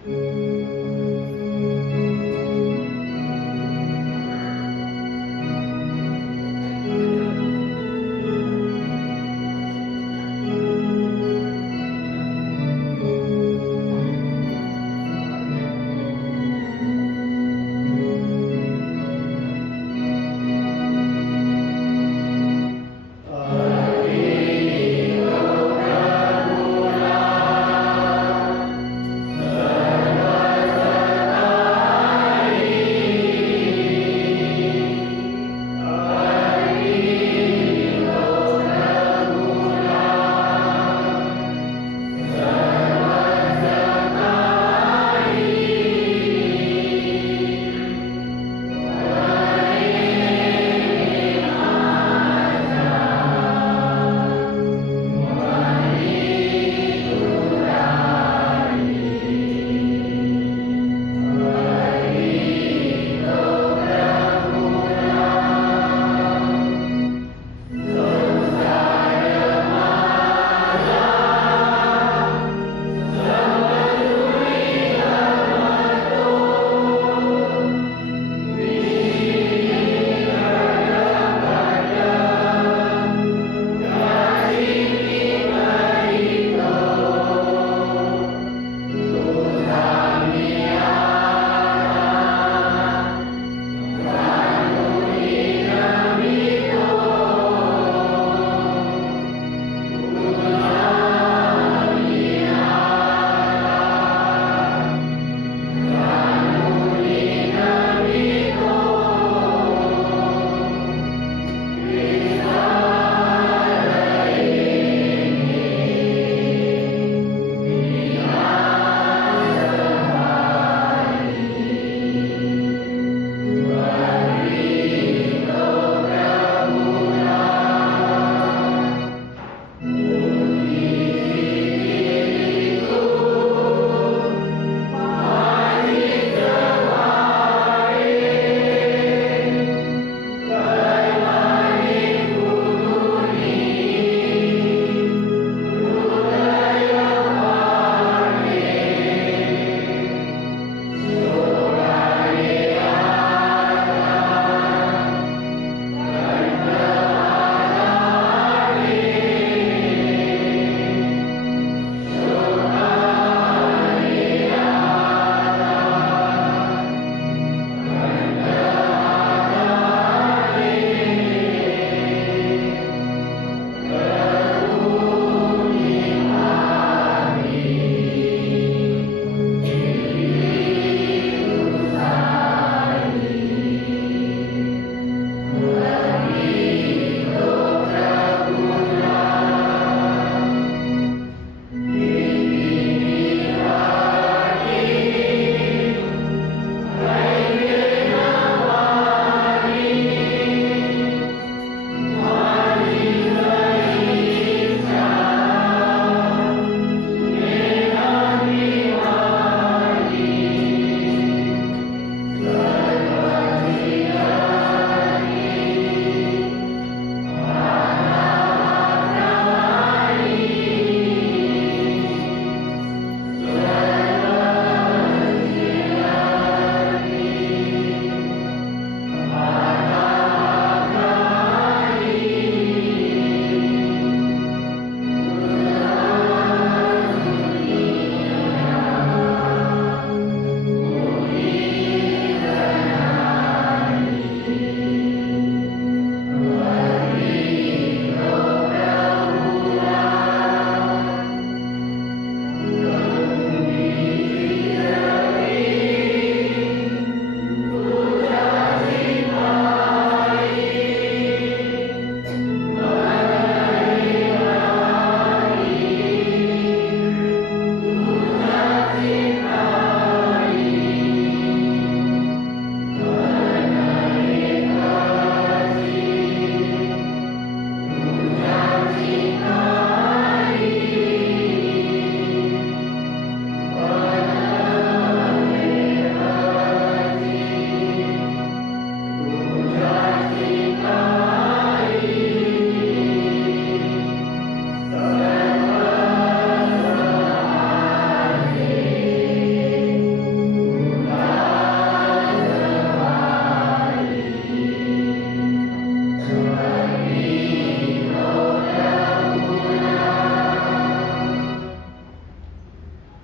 सर्व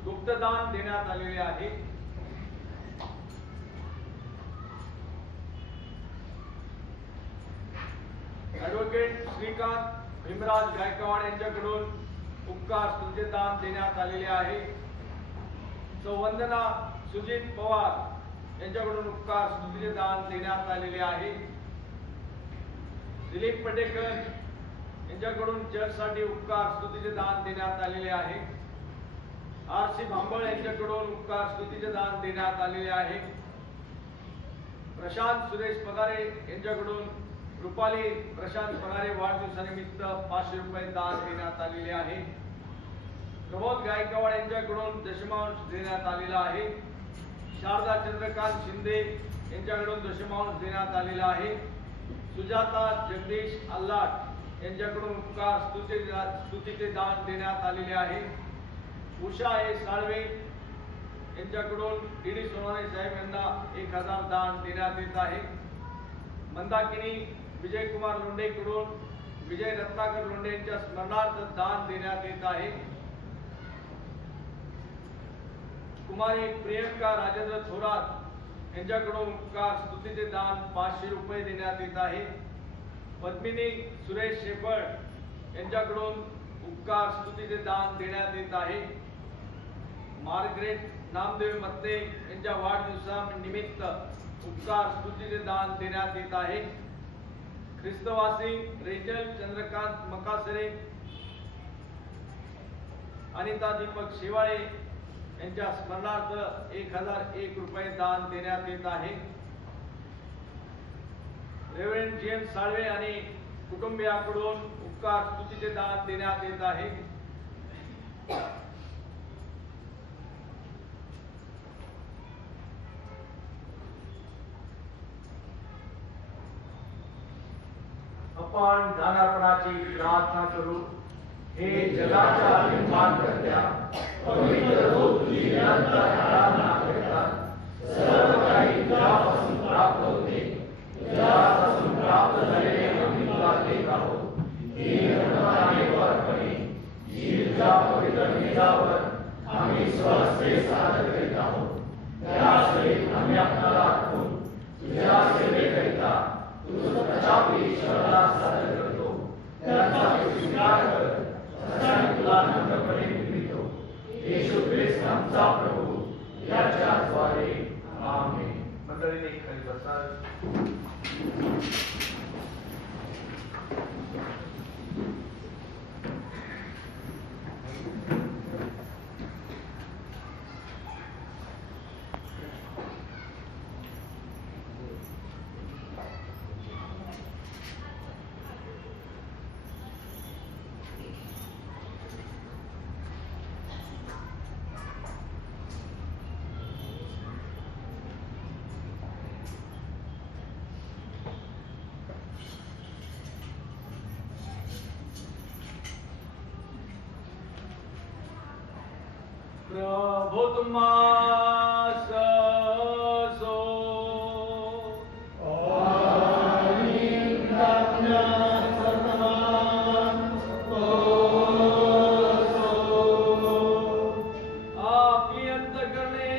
गुप्तदान देण्यात आलेले आहे. ॲडव्होकेट श्रीकांत भीमराज गायकवाड यांच्याकडून उपकार स्तुतीचे दान देण्यात आलेले आहे. सौ वंदना सुजित पवार यांच्याकडून उपकार स्तुतीचे दान देण्यात आलेले आहे. दिलीप पटेकर यांच्याकडून चर्चसाठी उपकार स्तुतीचे दान देण्यात आलेले आहे. आर.सी. भांबळ यांच्याकडून उपकार स्तुतीचे दान देण्यात आलेले आहे. प्रशांत सुरेश पगारे यांच्याकडून रुपाली प्रशांत पगारे वाढदिवसानिमित्त 500 रुपये दान देण्यात आलेले आहे. प्रमोद गायकवाड यांच्याकडून दशमांश देण्यात आलेला आहे. शारदा चंद्रकांत शिंदे यांच्याकडून दशमांश देण्यात आलेला आहे. सुजाता जगदीश आल्लाट यांच्याकडून उपकार स्तुतीचे दान देण्यात आलेले आहे. उषा ए साळवे यांच्याकडून डी सोनारे साहेब यांना 1000 दान देण्यात येत आहे. मंदाकिनी विजयकुमार लोंढेकडून विजय रत्नाकर लोंढे यांच्या स्मरणार्थ दान देण्यात येत आहे. कुमारी प्रियंका राजेंद्र थोरात यांच्याकडून उपकार स्तुतीचे दान 500 रुपये देण्यात येत आहे. पद्मिनी सुरेश शेफर्ड यांच्याकडून उपकार स्तुतीचे दान देण्यात येत आहे. मार्गरेट नामदेव मत्ते यांच्या वाढदिवसानिमित्त उपकार स्तुतीचे दान देण्यात येत आहे. ख्रिस्तवासी रेचल चंद्रकांत मकासरे, अनिता दीपक शेवाळे यांच्या स्मरणार्थ 1001 रुपये दान देण्यात येत आहे. रेव्हरंड जेम्स साळवे आणि कुटुंबियाकडून उपकार स्तुतीचे दान देण्यात येत आहे. आपण दानर्पणाची प्रार्थना करू. हे जगाच्या निर्माणकर्त्या पवित्र रूप तुझी निरंतर आराधना करतात. सर्व काही तुझ्यापासून प्राप्त होते. तुझ्यापासून प्राप्त झालेले आम्ही तुला देत आहोत. ही निर्मळाने अर्पणे जी तुझ्या पवित्र मेजावर आम्ही स्वहस्ते सादर करीत आहोत. त्या सेवेत आम्ही आपल्याला अर्पून तुझ्या सेवेकरिता तुझ प्रतापी ईश्वराला सादर करतो. त्याचा स्वीकार कर असा तुला नम्रपणे विनवितो. येशू ख्रिस्त आमचा प्रभू याच्याद्वारे आमेन. मंडळीने खाली बसाल. प्रभु तुम्हास असो. आपली अंतःकरणे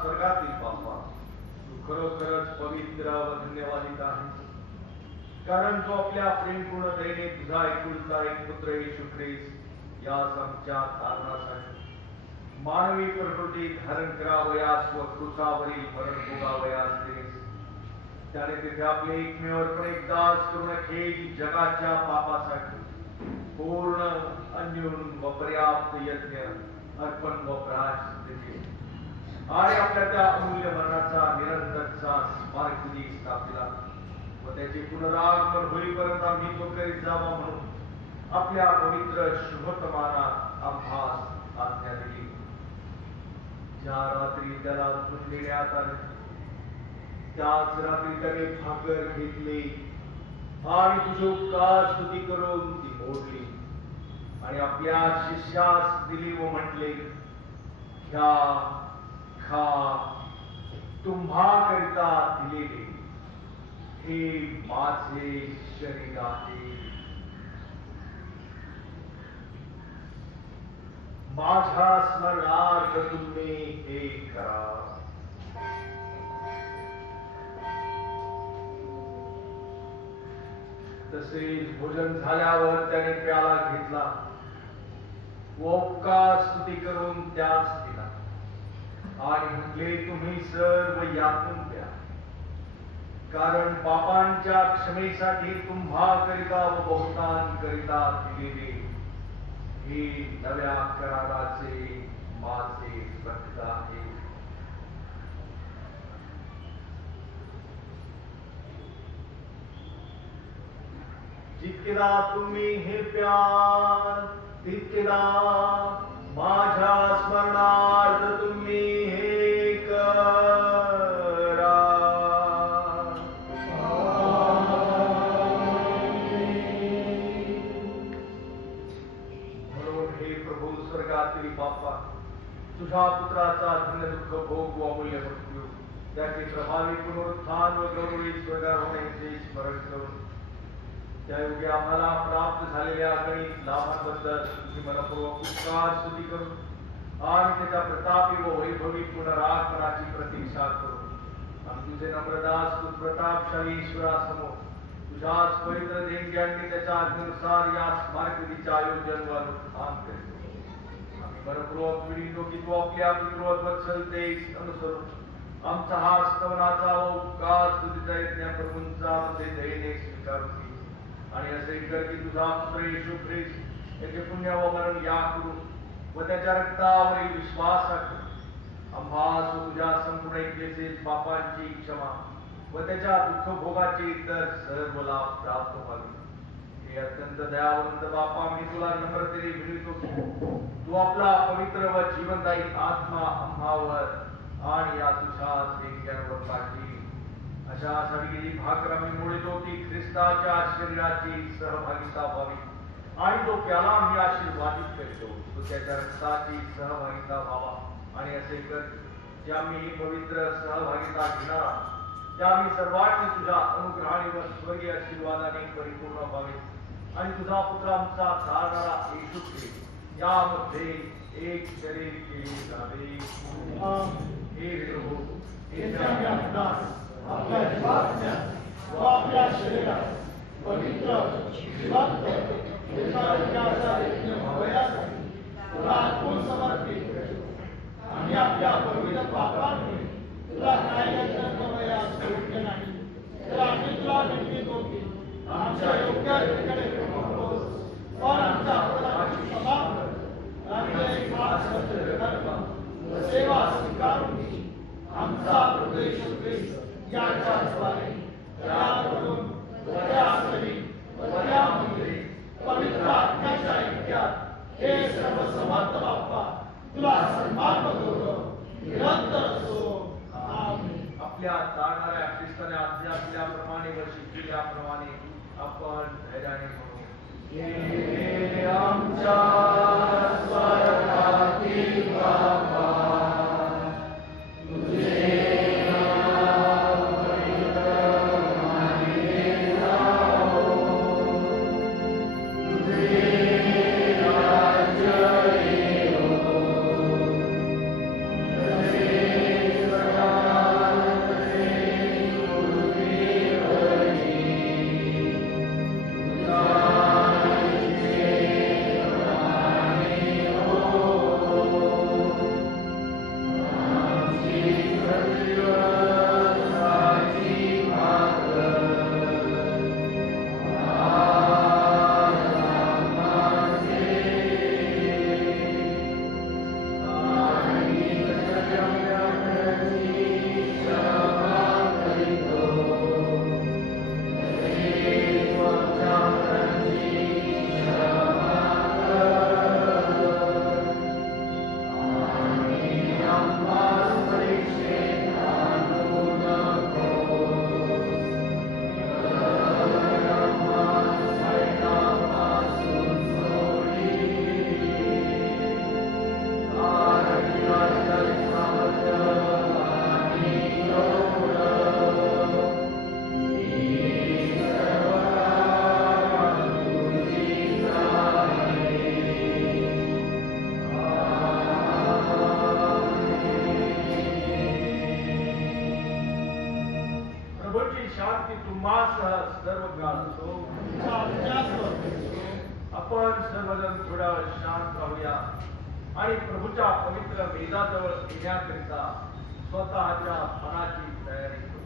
स्वर्गातील बाप्पा, तू खरोखरच पवित्र व धन्यवादित आहेस, कारण तू आपल्या प्रेमपूर्ण दयेने तुझा एकुलता एक पुत्र येशू ख्रिस्त यास आमच्या तारणासाठी मानवी प्रकृती धारण करावयास व क्रूसावरील मरण भोगावयास दिलेस. त्याने तिथे आपले एकमेव अर्पण एक दास करून अखेर जगाच्या पापासाठी पूर्ण अन्यून व पर्याप्त यज्ञ अर्पण व प्रायश्चित्त केले आणि आपल्या त्या अमूल्य मरणाचा निरंतरचा स्मारकविधी स्थापिला व त्याचे पुनरागमन होईपर्यंत आम्ही तो करीत जावा म्हणून आपल्या पवित्र शुभतमाना आम्हास आज्ञा दिली. ज्या रात्री त्याला दूध देण्यात आले त्याच रात्री त्याने भाकर घेतली आणि तुझे उपकार स्तुती करून ती मोडली आणि आपल्या शिष्यास दिली व म्हटले, घ्या, खा, तुम्हा करिता दिलेले हे माझे शरीर आहे. माझ्या स्मरणार्थ तुम्ही हे करा. तसेच भोजन झाल्यावर त्याने प्याला घेतला व उपकार स्तुती करून त्यास दिला आणि म्हटले, तुम्ही सर्व यातून प्या, कारण पापांच्या क्षमेसाठी तुम्हा करिता व बहुतांकरिता दिलेले हे नव्या कराराचे माझे रक्त आहे. जितकेदा तुम्ही हे प्याल तितकेदा माझ्या स्मरणार्थ तुम्ही हे करा. म्हणून हे प्रभू स्वर्गातील बाप्पा, तुझ्या पुत्राचा धन्य दुःख भोग व अमूल्य मृत्यू त्याचे प्रभावी पुनरुत्थान व गौरवी स्वर्गार होण्याचे स्मरण करून त्या योगी आम्हाला प्राप्त झालेल्या गणित लाभांबद्दल तुझी मनपूर्वक उपकार स्तुती करून आणि त्याच्या प्रतापी व वैभवी पुनरागमनाची प्रतीक्षा करून आम्ही तुझे नम्रदास तू प्रतापशाली ईश्वरासमोर तुझ्याच पवित्र देणग्यांनी त्याच्या आज्ञेनुसार या स्मारकविधीचे आयोजन व अनुष्ठान करतो. आम्ही मनपूर्वक विनंतो की तू आपल्या पितृवत्सलतेस अनुसरून आमचा हा स्तवनाचा व उपकार स्तुतीचा यज्ञ प्रभूंचा मध्ये दयेने स्वीकारून घे आणि असे कर की तुझा पुत्र येशू ख्रिस्त याचे पुण्य व मरण या करून व त्याच्या रक्तावरील विश्वास करून आम्हास तुझ्या संपूर्ण ऐक्यचे पापांची क्षमा व त्याच्या दुःख भोगाचे इतर सर्व लाभ प्राप्त व्हावे. हे अत्यंत दयावंत बापा, मी तुला नम्रतेने विनंतो तू आपला पवित्र व जीवनदायी आत्मा आम्हावर आणि या तुझ्या देणग्यांवर पाठवी. अशा सडलेली भाकर आम्ही मोडतो की ख्रिस्ताच्या शरीराची सहभागिता व्हावी आणि तो प्याला आम्ही आशीर्वादित करतो तो त्याच्या रक्ताची सहभागिता व्हावा. आणि असे कर जे आम्ही पवित्र सहभागिता घेणारा त्या आम्ही सर्वांनी तुझ्या अनुग्रहाने व स्वर्गीय आशीर्वादाने परिपूर्ण व्हावे आणि तुझा पुत्र आमचा धारणारा येशू ख्रिस्त यामध्ये एक शरीर केले जावे. हे प्रभू, हे आपल्या जीवात्म्यात व आपल्या शरीरात पवित्र जिवंत कृतज्ञताचा यज्ञ व्हावयासाठी तुला अर्पण समर्पित करतो. आम्ही आपल्या पवित्र पापांमुळे तुला काही करण्यास योग्य नाही, तर आम्ही तुला विनंतो की आमच्या योग्यतेकडे पाहतोस पण आमच्या अपराधाची क्षमा कर आणि सेवा स्वीकारून घे. आमचा प्रभू येशू ख्रिस्त याच्याद्वारे त्याकडून त्यासाठी त्यामध्ये पवित्र आत्म्याच्या ऐक्यात हे सर्व समर्थ बाप्पा तुला सन्मान गौरव निरंतर असो. आमीन. आपल्या तारणाऱ्या ख्रिस्ताने आज्ञा दिल्याप्रमाणे व शिकविल्याप्रमाणे आपण धैर्याने म्हणू, हे आमच्या स्वर्गातील बाप्पा, प्रभूची शांती तुम्हासह सर्व काळ असो. तुमच्या आज्ञासह. आपण सर्वजण थोडा वेळ शांत राहूया आणि प्रभूच्या पवित्र वेदाजवळ येण्याकरिता स्वतःच्या मनाची तयारी करू.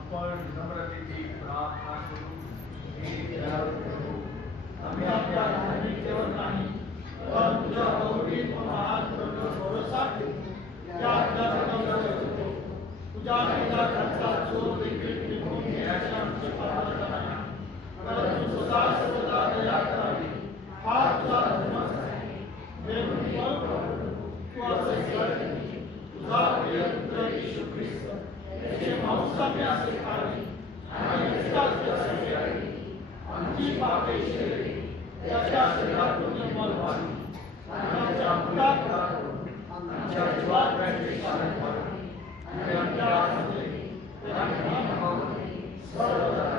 आपण नम्रतेची प्रार्थना करू. हे दयाळू प्रभू, आम्ही आपल्या धार्मिकतेवर नाही, पण तुझ्या अवघडीत व महान कृपेवर भरोसा ठेवू. या आज्ञाबद्दल करतो. तुझ्या विधानाचा जोर देखील टिकवून घेण्याची आमची प्रार्थना आहे. परंतु सदा सर्वदा दया करावी, हा तुझा धर्मच आहे. हे प्रभू, तू असे कर. तुझा प्रिय पुत्र येशू ख्रिस्त त्याचे मांसाने असे खावे आणि रक्ताचे प्यावे. आमची पापे शिरली, त्याच्या शरीरातून निर्मल व्हावी. आमच्या मुलात आमच्या जीवात त्यांचे पालन व्हावे. आणि आमच्या आतमध्ये त्यांना भावने सर्वदा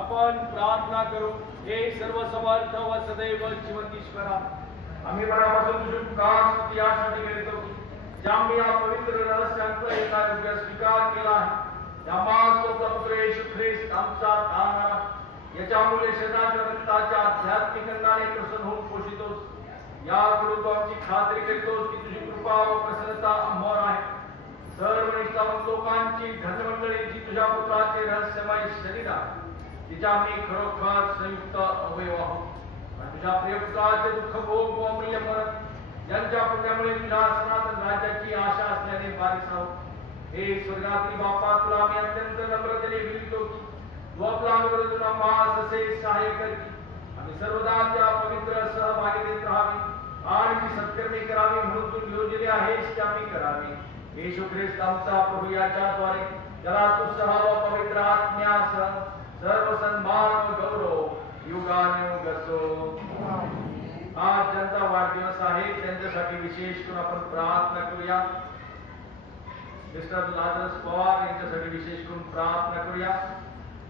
आपण प्रार्थना करू. हे सर्व समर्थ व सदैव जिवंत ईश्वरा, आम्ही मनापासून तुझी पुकार स्तुती यासाठी करतो ज्या आम्ही या पवित्र रहस्यांचा एका योग्य स्वीकार केला आहे. त्यामुळे तो पुत्र येशू ख्रिस्त आमचा तारणहार, याच्या मूल्य शरीराच्या रक्ताच्या आध्यात्मिक अंगाने प्रसन्न होऊन पोषितोस. याकडून तो आमची खात्री करतोस की तुझी कृपा व प्रसन्नता आम्हावर आहे. सर्व निष्ठावंत लोकांची धर्ममंडळींची तुझ्या पुत्राचे रहस्यमय शरीर आहे, तिच्या आम्ही खरोखर संयुक्त अवयव आहोत. आणि तुझ्या प्रिय पुत्राचे दुःख भोग व अमूल्य मरण यांच्या पुण्यामुळे तुझ्या सनातन राज्याची आशा असल्याने बारीक आहोत. हे स्वर्गातील बापा, तुला आम्ही अत्यंत नम्रतेने विनंतो की तू आपला अनुग्रह आम्हास असे सहाय्य कर की आम्ही सर्वदा त्या पवित्र सहभागीतेत राहावी आणि ती सत्कर्मी करावी म्हणून तू नियोजले आहेस ते आम्ही करावी. येशू ख्रिस्त आमचा प्रभू याच्याद्वारे त्याला तू सहा व पवित्र आत्म्यासह सर्व सन्मान व गौरव युगानुयुग असो. आज ज्यांचा वाढदिवस आहे त्यांच्यासाठी विशेष करून आपण प्रार्थना करूया. मिस्टर लाजरस पवार यांच्यासाठी विशेष करून प्रार्थना करूया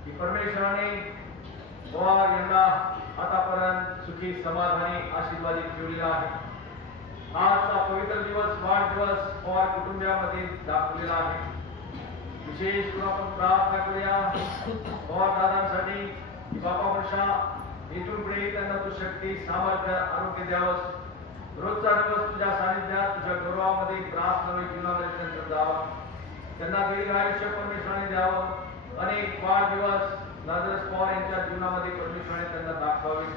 की परमेश्वराने पवार यांना आतापर्यंत सुखी समाधानी आशीर्वादित ठेवलेला आहे. आजचा पवित्र दिवस वाढदिवस पवार कुटुंबियामध्ये दाखवलेला आहे. विशेष करून आपण प्रार्थना करूया पवार दादांसाठी की बाबा वर्षा इथून पुढे त्यांना तू शक्ती, सामर्थ्य, आरोग्य द्यावंस. रोजचा दिवस तुझ्या सानिध्यात तुझ्या गौरवामध्ये प्रार्थना त्यांना दीर्घ आयुष्य परमेश्वराने द्यावं. अनेक वाढदिवस लाजरस पॉल यांच्या जीवनामध्ये परमेश्वराने त्यांना दाखवावे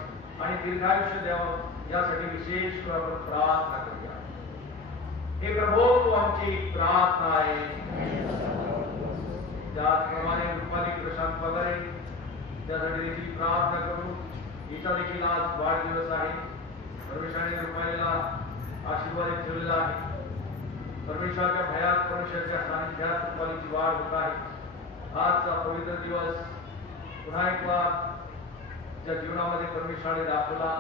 आणि दीर्घायुष्य द्यावं यासाठी विशेष करून प्रार्थना करूया. हे प्रभू, तू आमची प्रार्थना आहे. त्याचप्रमाणे रुपाली प्रशांत पगारे त्यासाठी देखील प्रार्थना करू. हिचा देखील आज वाढदिवस आहे. परमेश्वराने रुपालीला आशीर्वादित ठेवलेला आहे. परमेश्वराच्या भयात परमेश्वराच्या सानिध्यात रुपालीची वाढ होत आहे. आजचा पवित्र दिवस पुन्हा एकदा ज्या जीवनामध्ये परमेश्वराने दाखवला,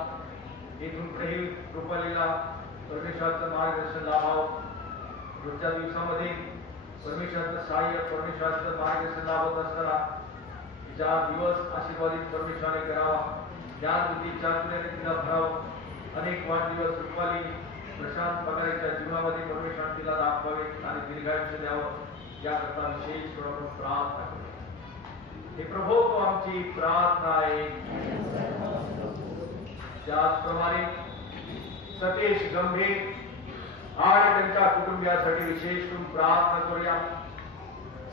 इथून पुढे रुपालीला परमेश्वराचं मार्गदर्शन लाभावं. रोजच्या दिवसामध्ये परमेश्वराचं सहाय्य, परमेश्वराचं मार्गदर्शन लाभत असताना तिचा दिवस आशीर्वादित परमेश्वराने करावा. ज्ञान बुद्धी चातुर्याने तिला भरावं. अनेक वाढदिवस रुपाली प्रशांत पगारेच्या जीवनामध्ये परमेश्वराने तिला दाखवावे आणि दीर्घायुष्य द्यावं याकरता विशेष करून प्रार्थना करू. हे प्रभू, तो आमची प्रार्थना आहे. त्याचप्रमाणे सतीश गंभीर आणि त्यांच्या कुटुंबियासाठी विशेष करून प्रार्थना करूया.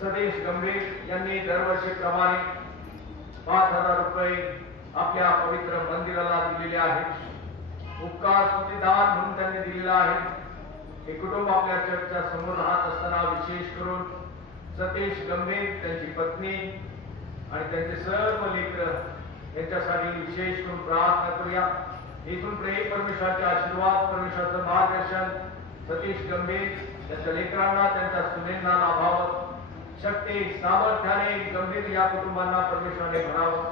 सतीश गंभीर यांनी दरवर्षीप्रमाणे 5,000 रुपये आपल्या पवित्र मंदिराला दिलेले आहेत. उपकार स्तुतिदान म्हणून त्यांनी दिलेला आहे. हे कुटुंब आपल्या चर्चच्या समोर राहत असताना विशेष करून सतीश गंभीर, त्यांची पत्नी आणि त्यांचे सर्व लेकर यांच्यासाठी विशेष करून प्रार्थना करूया. इथून पुढे परमेश्वराचे आशीर्वाद, परमेश्वराचं मार्गदर्शन सतीश गंभीर त्यांच्या लेकरांना, त्यांच्या सुनेंना लाभावं. शक्ती सामर्थ्याने गंभीर या कुटुंबांना परमेश्वराने भरावं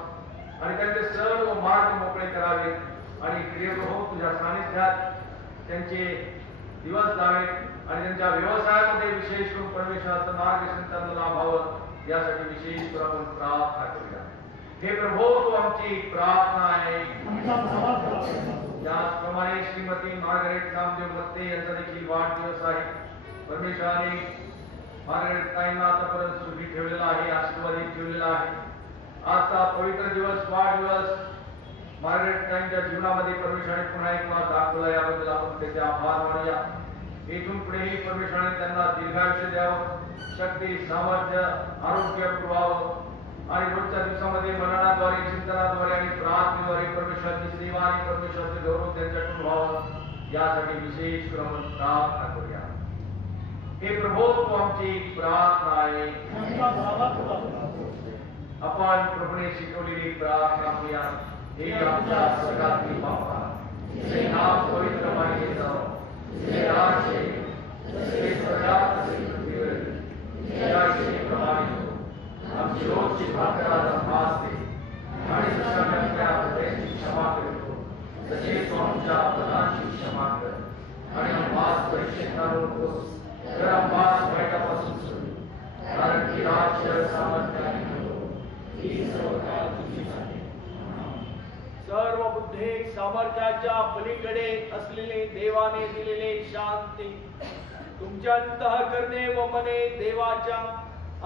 आणि त्यांचे सर्व मार्ग मोकळे करावे आणि प्रिय प्रभू, तुझ्या सानिध्यात त्यांचे दिवस जावेत आणि त्यांच्या व्यवसायामध्ये विशेष करून परमेश्वराचं मार्गदर्शन त्यांना लाभावं यासाठी विशेष करून आपण प्रार्थना करूया. हे प्रभू, तू आमची प्रार्थना आहे. त्याचप्रमाणे श्रीमती मार्गरेट कामदेव मत्ते यांचा देखील वाढदिवस आहे. परमेश्वराने मार्गरेट ताईंना आतापर्यंत सुखी ठेवलेला आहे, आशीर्वादित ठेवलेला आहे. आजचा पवित्र दिवस, वाढदिवस मार्गरेट ताईंच्या जीवनामध्ये परमेश्वराने पुन्हा एकदा दाखवला, याबद्दल आपण त्याचे आभार मानूया. इथून पुढेही परमेश्वराने त्यांना दीर्घायुष्य द्यावं, शक्ती सामर्थ्य आरोग्य पुरवावं आणि रोजच्या दिवसामध्ये मननाद्वारे, चिंतनाद्वारे आणि प्रार्थनेद्वारे परमेश्वराची सेवा आणि परमेश्वराचे गौरव त्यांच्याकडून व्हावं यासाठी विशेष करून प्रार्थना करूया. हे प्रभू, तू आमची प्रार्थना आहे. आपण प्रभूने शिकवलेली प्रार्थना करूया. हे आमच्या स्वर्गातील बापा, तुझे नाम पवित्र मानले जावो. तुझे राज्य येवो. जसे स्वर्गात तसे पृथ्वीवर याप्रमाणे हो. आमची रोजची भाकर आज आम्हास दे आणि जशा आम्ही आपल्याची क्षमा करतो तसे तू आमच्या अपराधांची क्षमा कर आणि आम्हास परीक्षेत आणू नकोस, तर आम्हास वाईटापासून सोड. कारण की राज्य, सामर्थ्य आणि गौरव ही सर्वकाळ तुझीच आहे. सर्व बुद्धी सामर्थ्याच्या पलीकडे असलेले देवाने दिलेले शांती तुमच्या अंतःकरणे व मने देवाच्या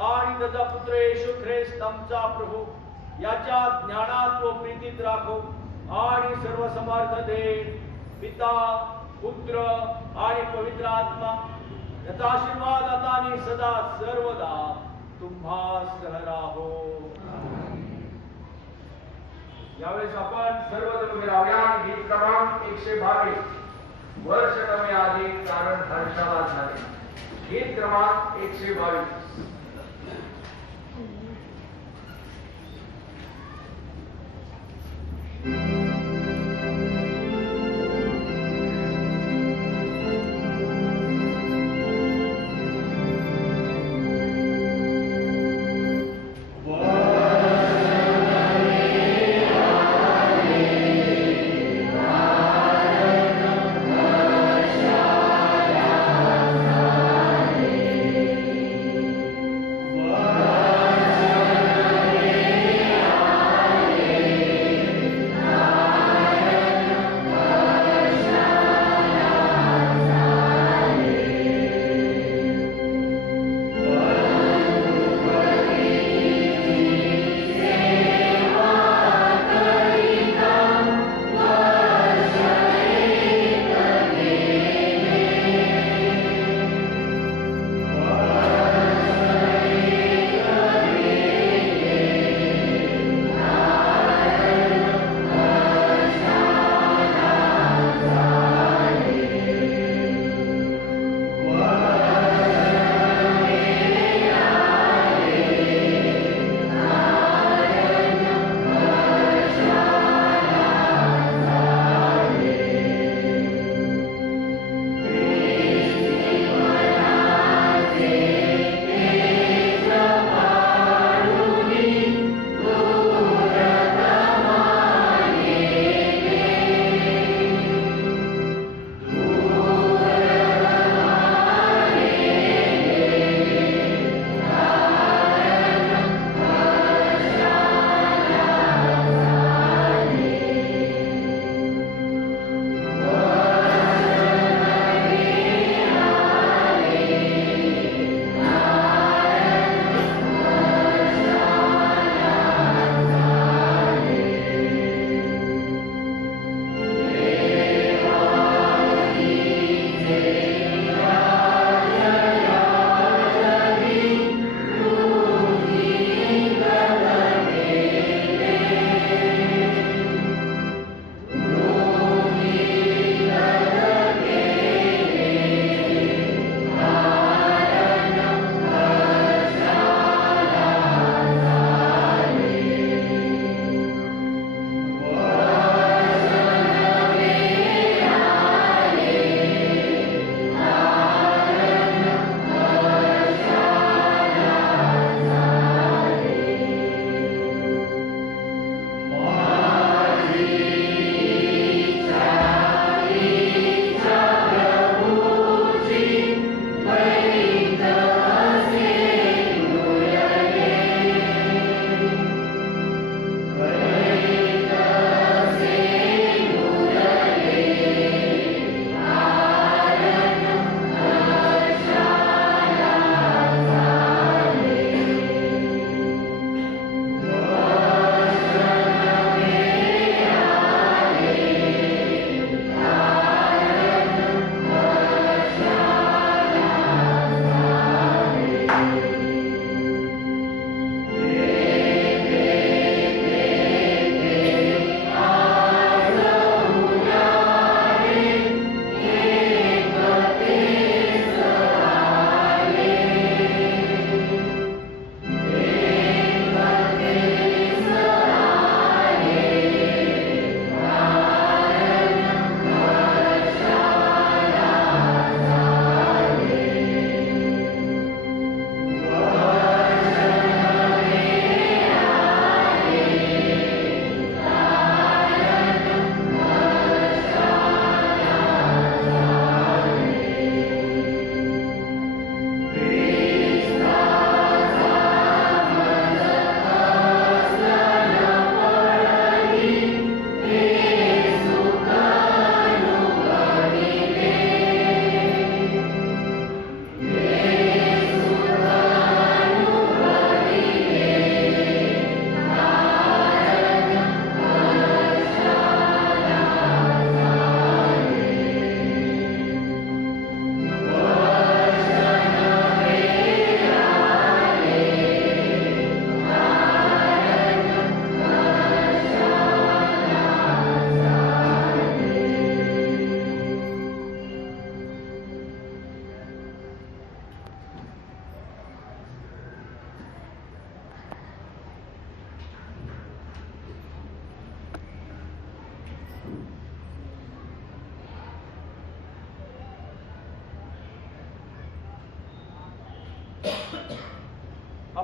आणि त्याचा पुत्र येशू ख्रिस्त आमचा प्रभू याच्या ज्ञानात व प्रीतीत राखो आणि सर्व समर्थ देव पिता, पुत्र आणि पवित्र आत्मा याचा आशीर्वाद आता आणि सदा सर्वदा तुम्हास राहो. यावेळेस आपण सर्वजण उभे राहूया आणि गीत क्रमांक 122 वर्ष कमी आधी कारण हर्षाला झाले. गीत क्रमांक 122.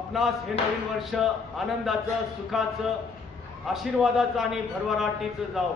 आपणास हे नवीन वर्ष आनंदाचं, सुखाचं, आशीर्वादाचं आणि भरभराटीचं जाओ.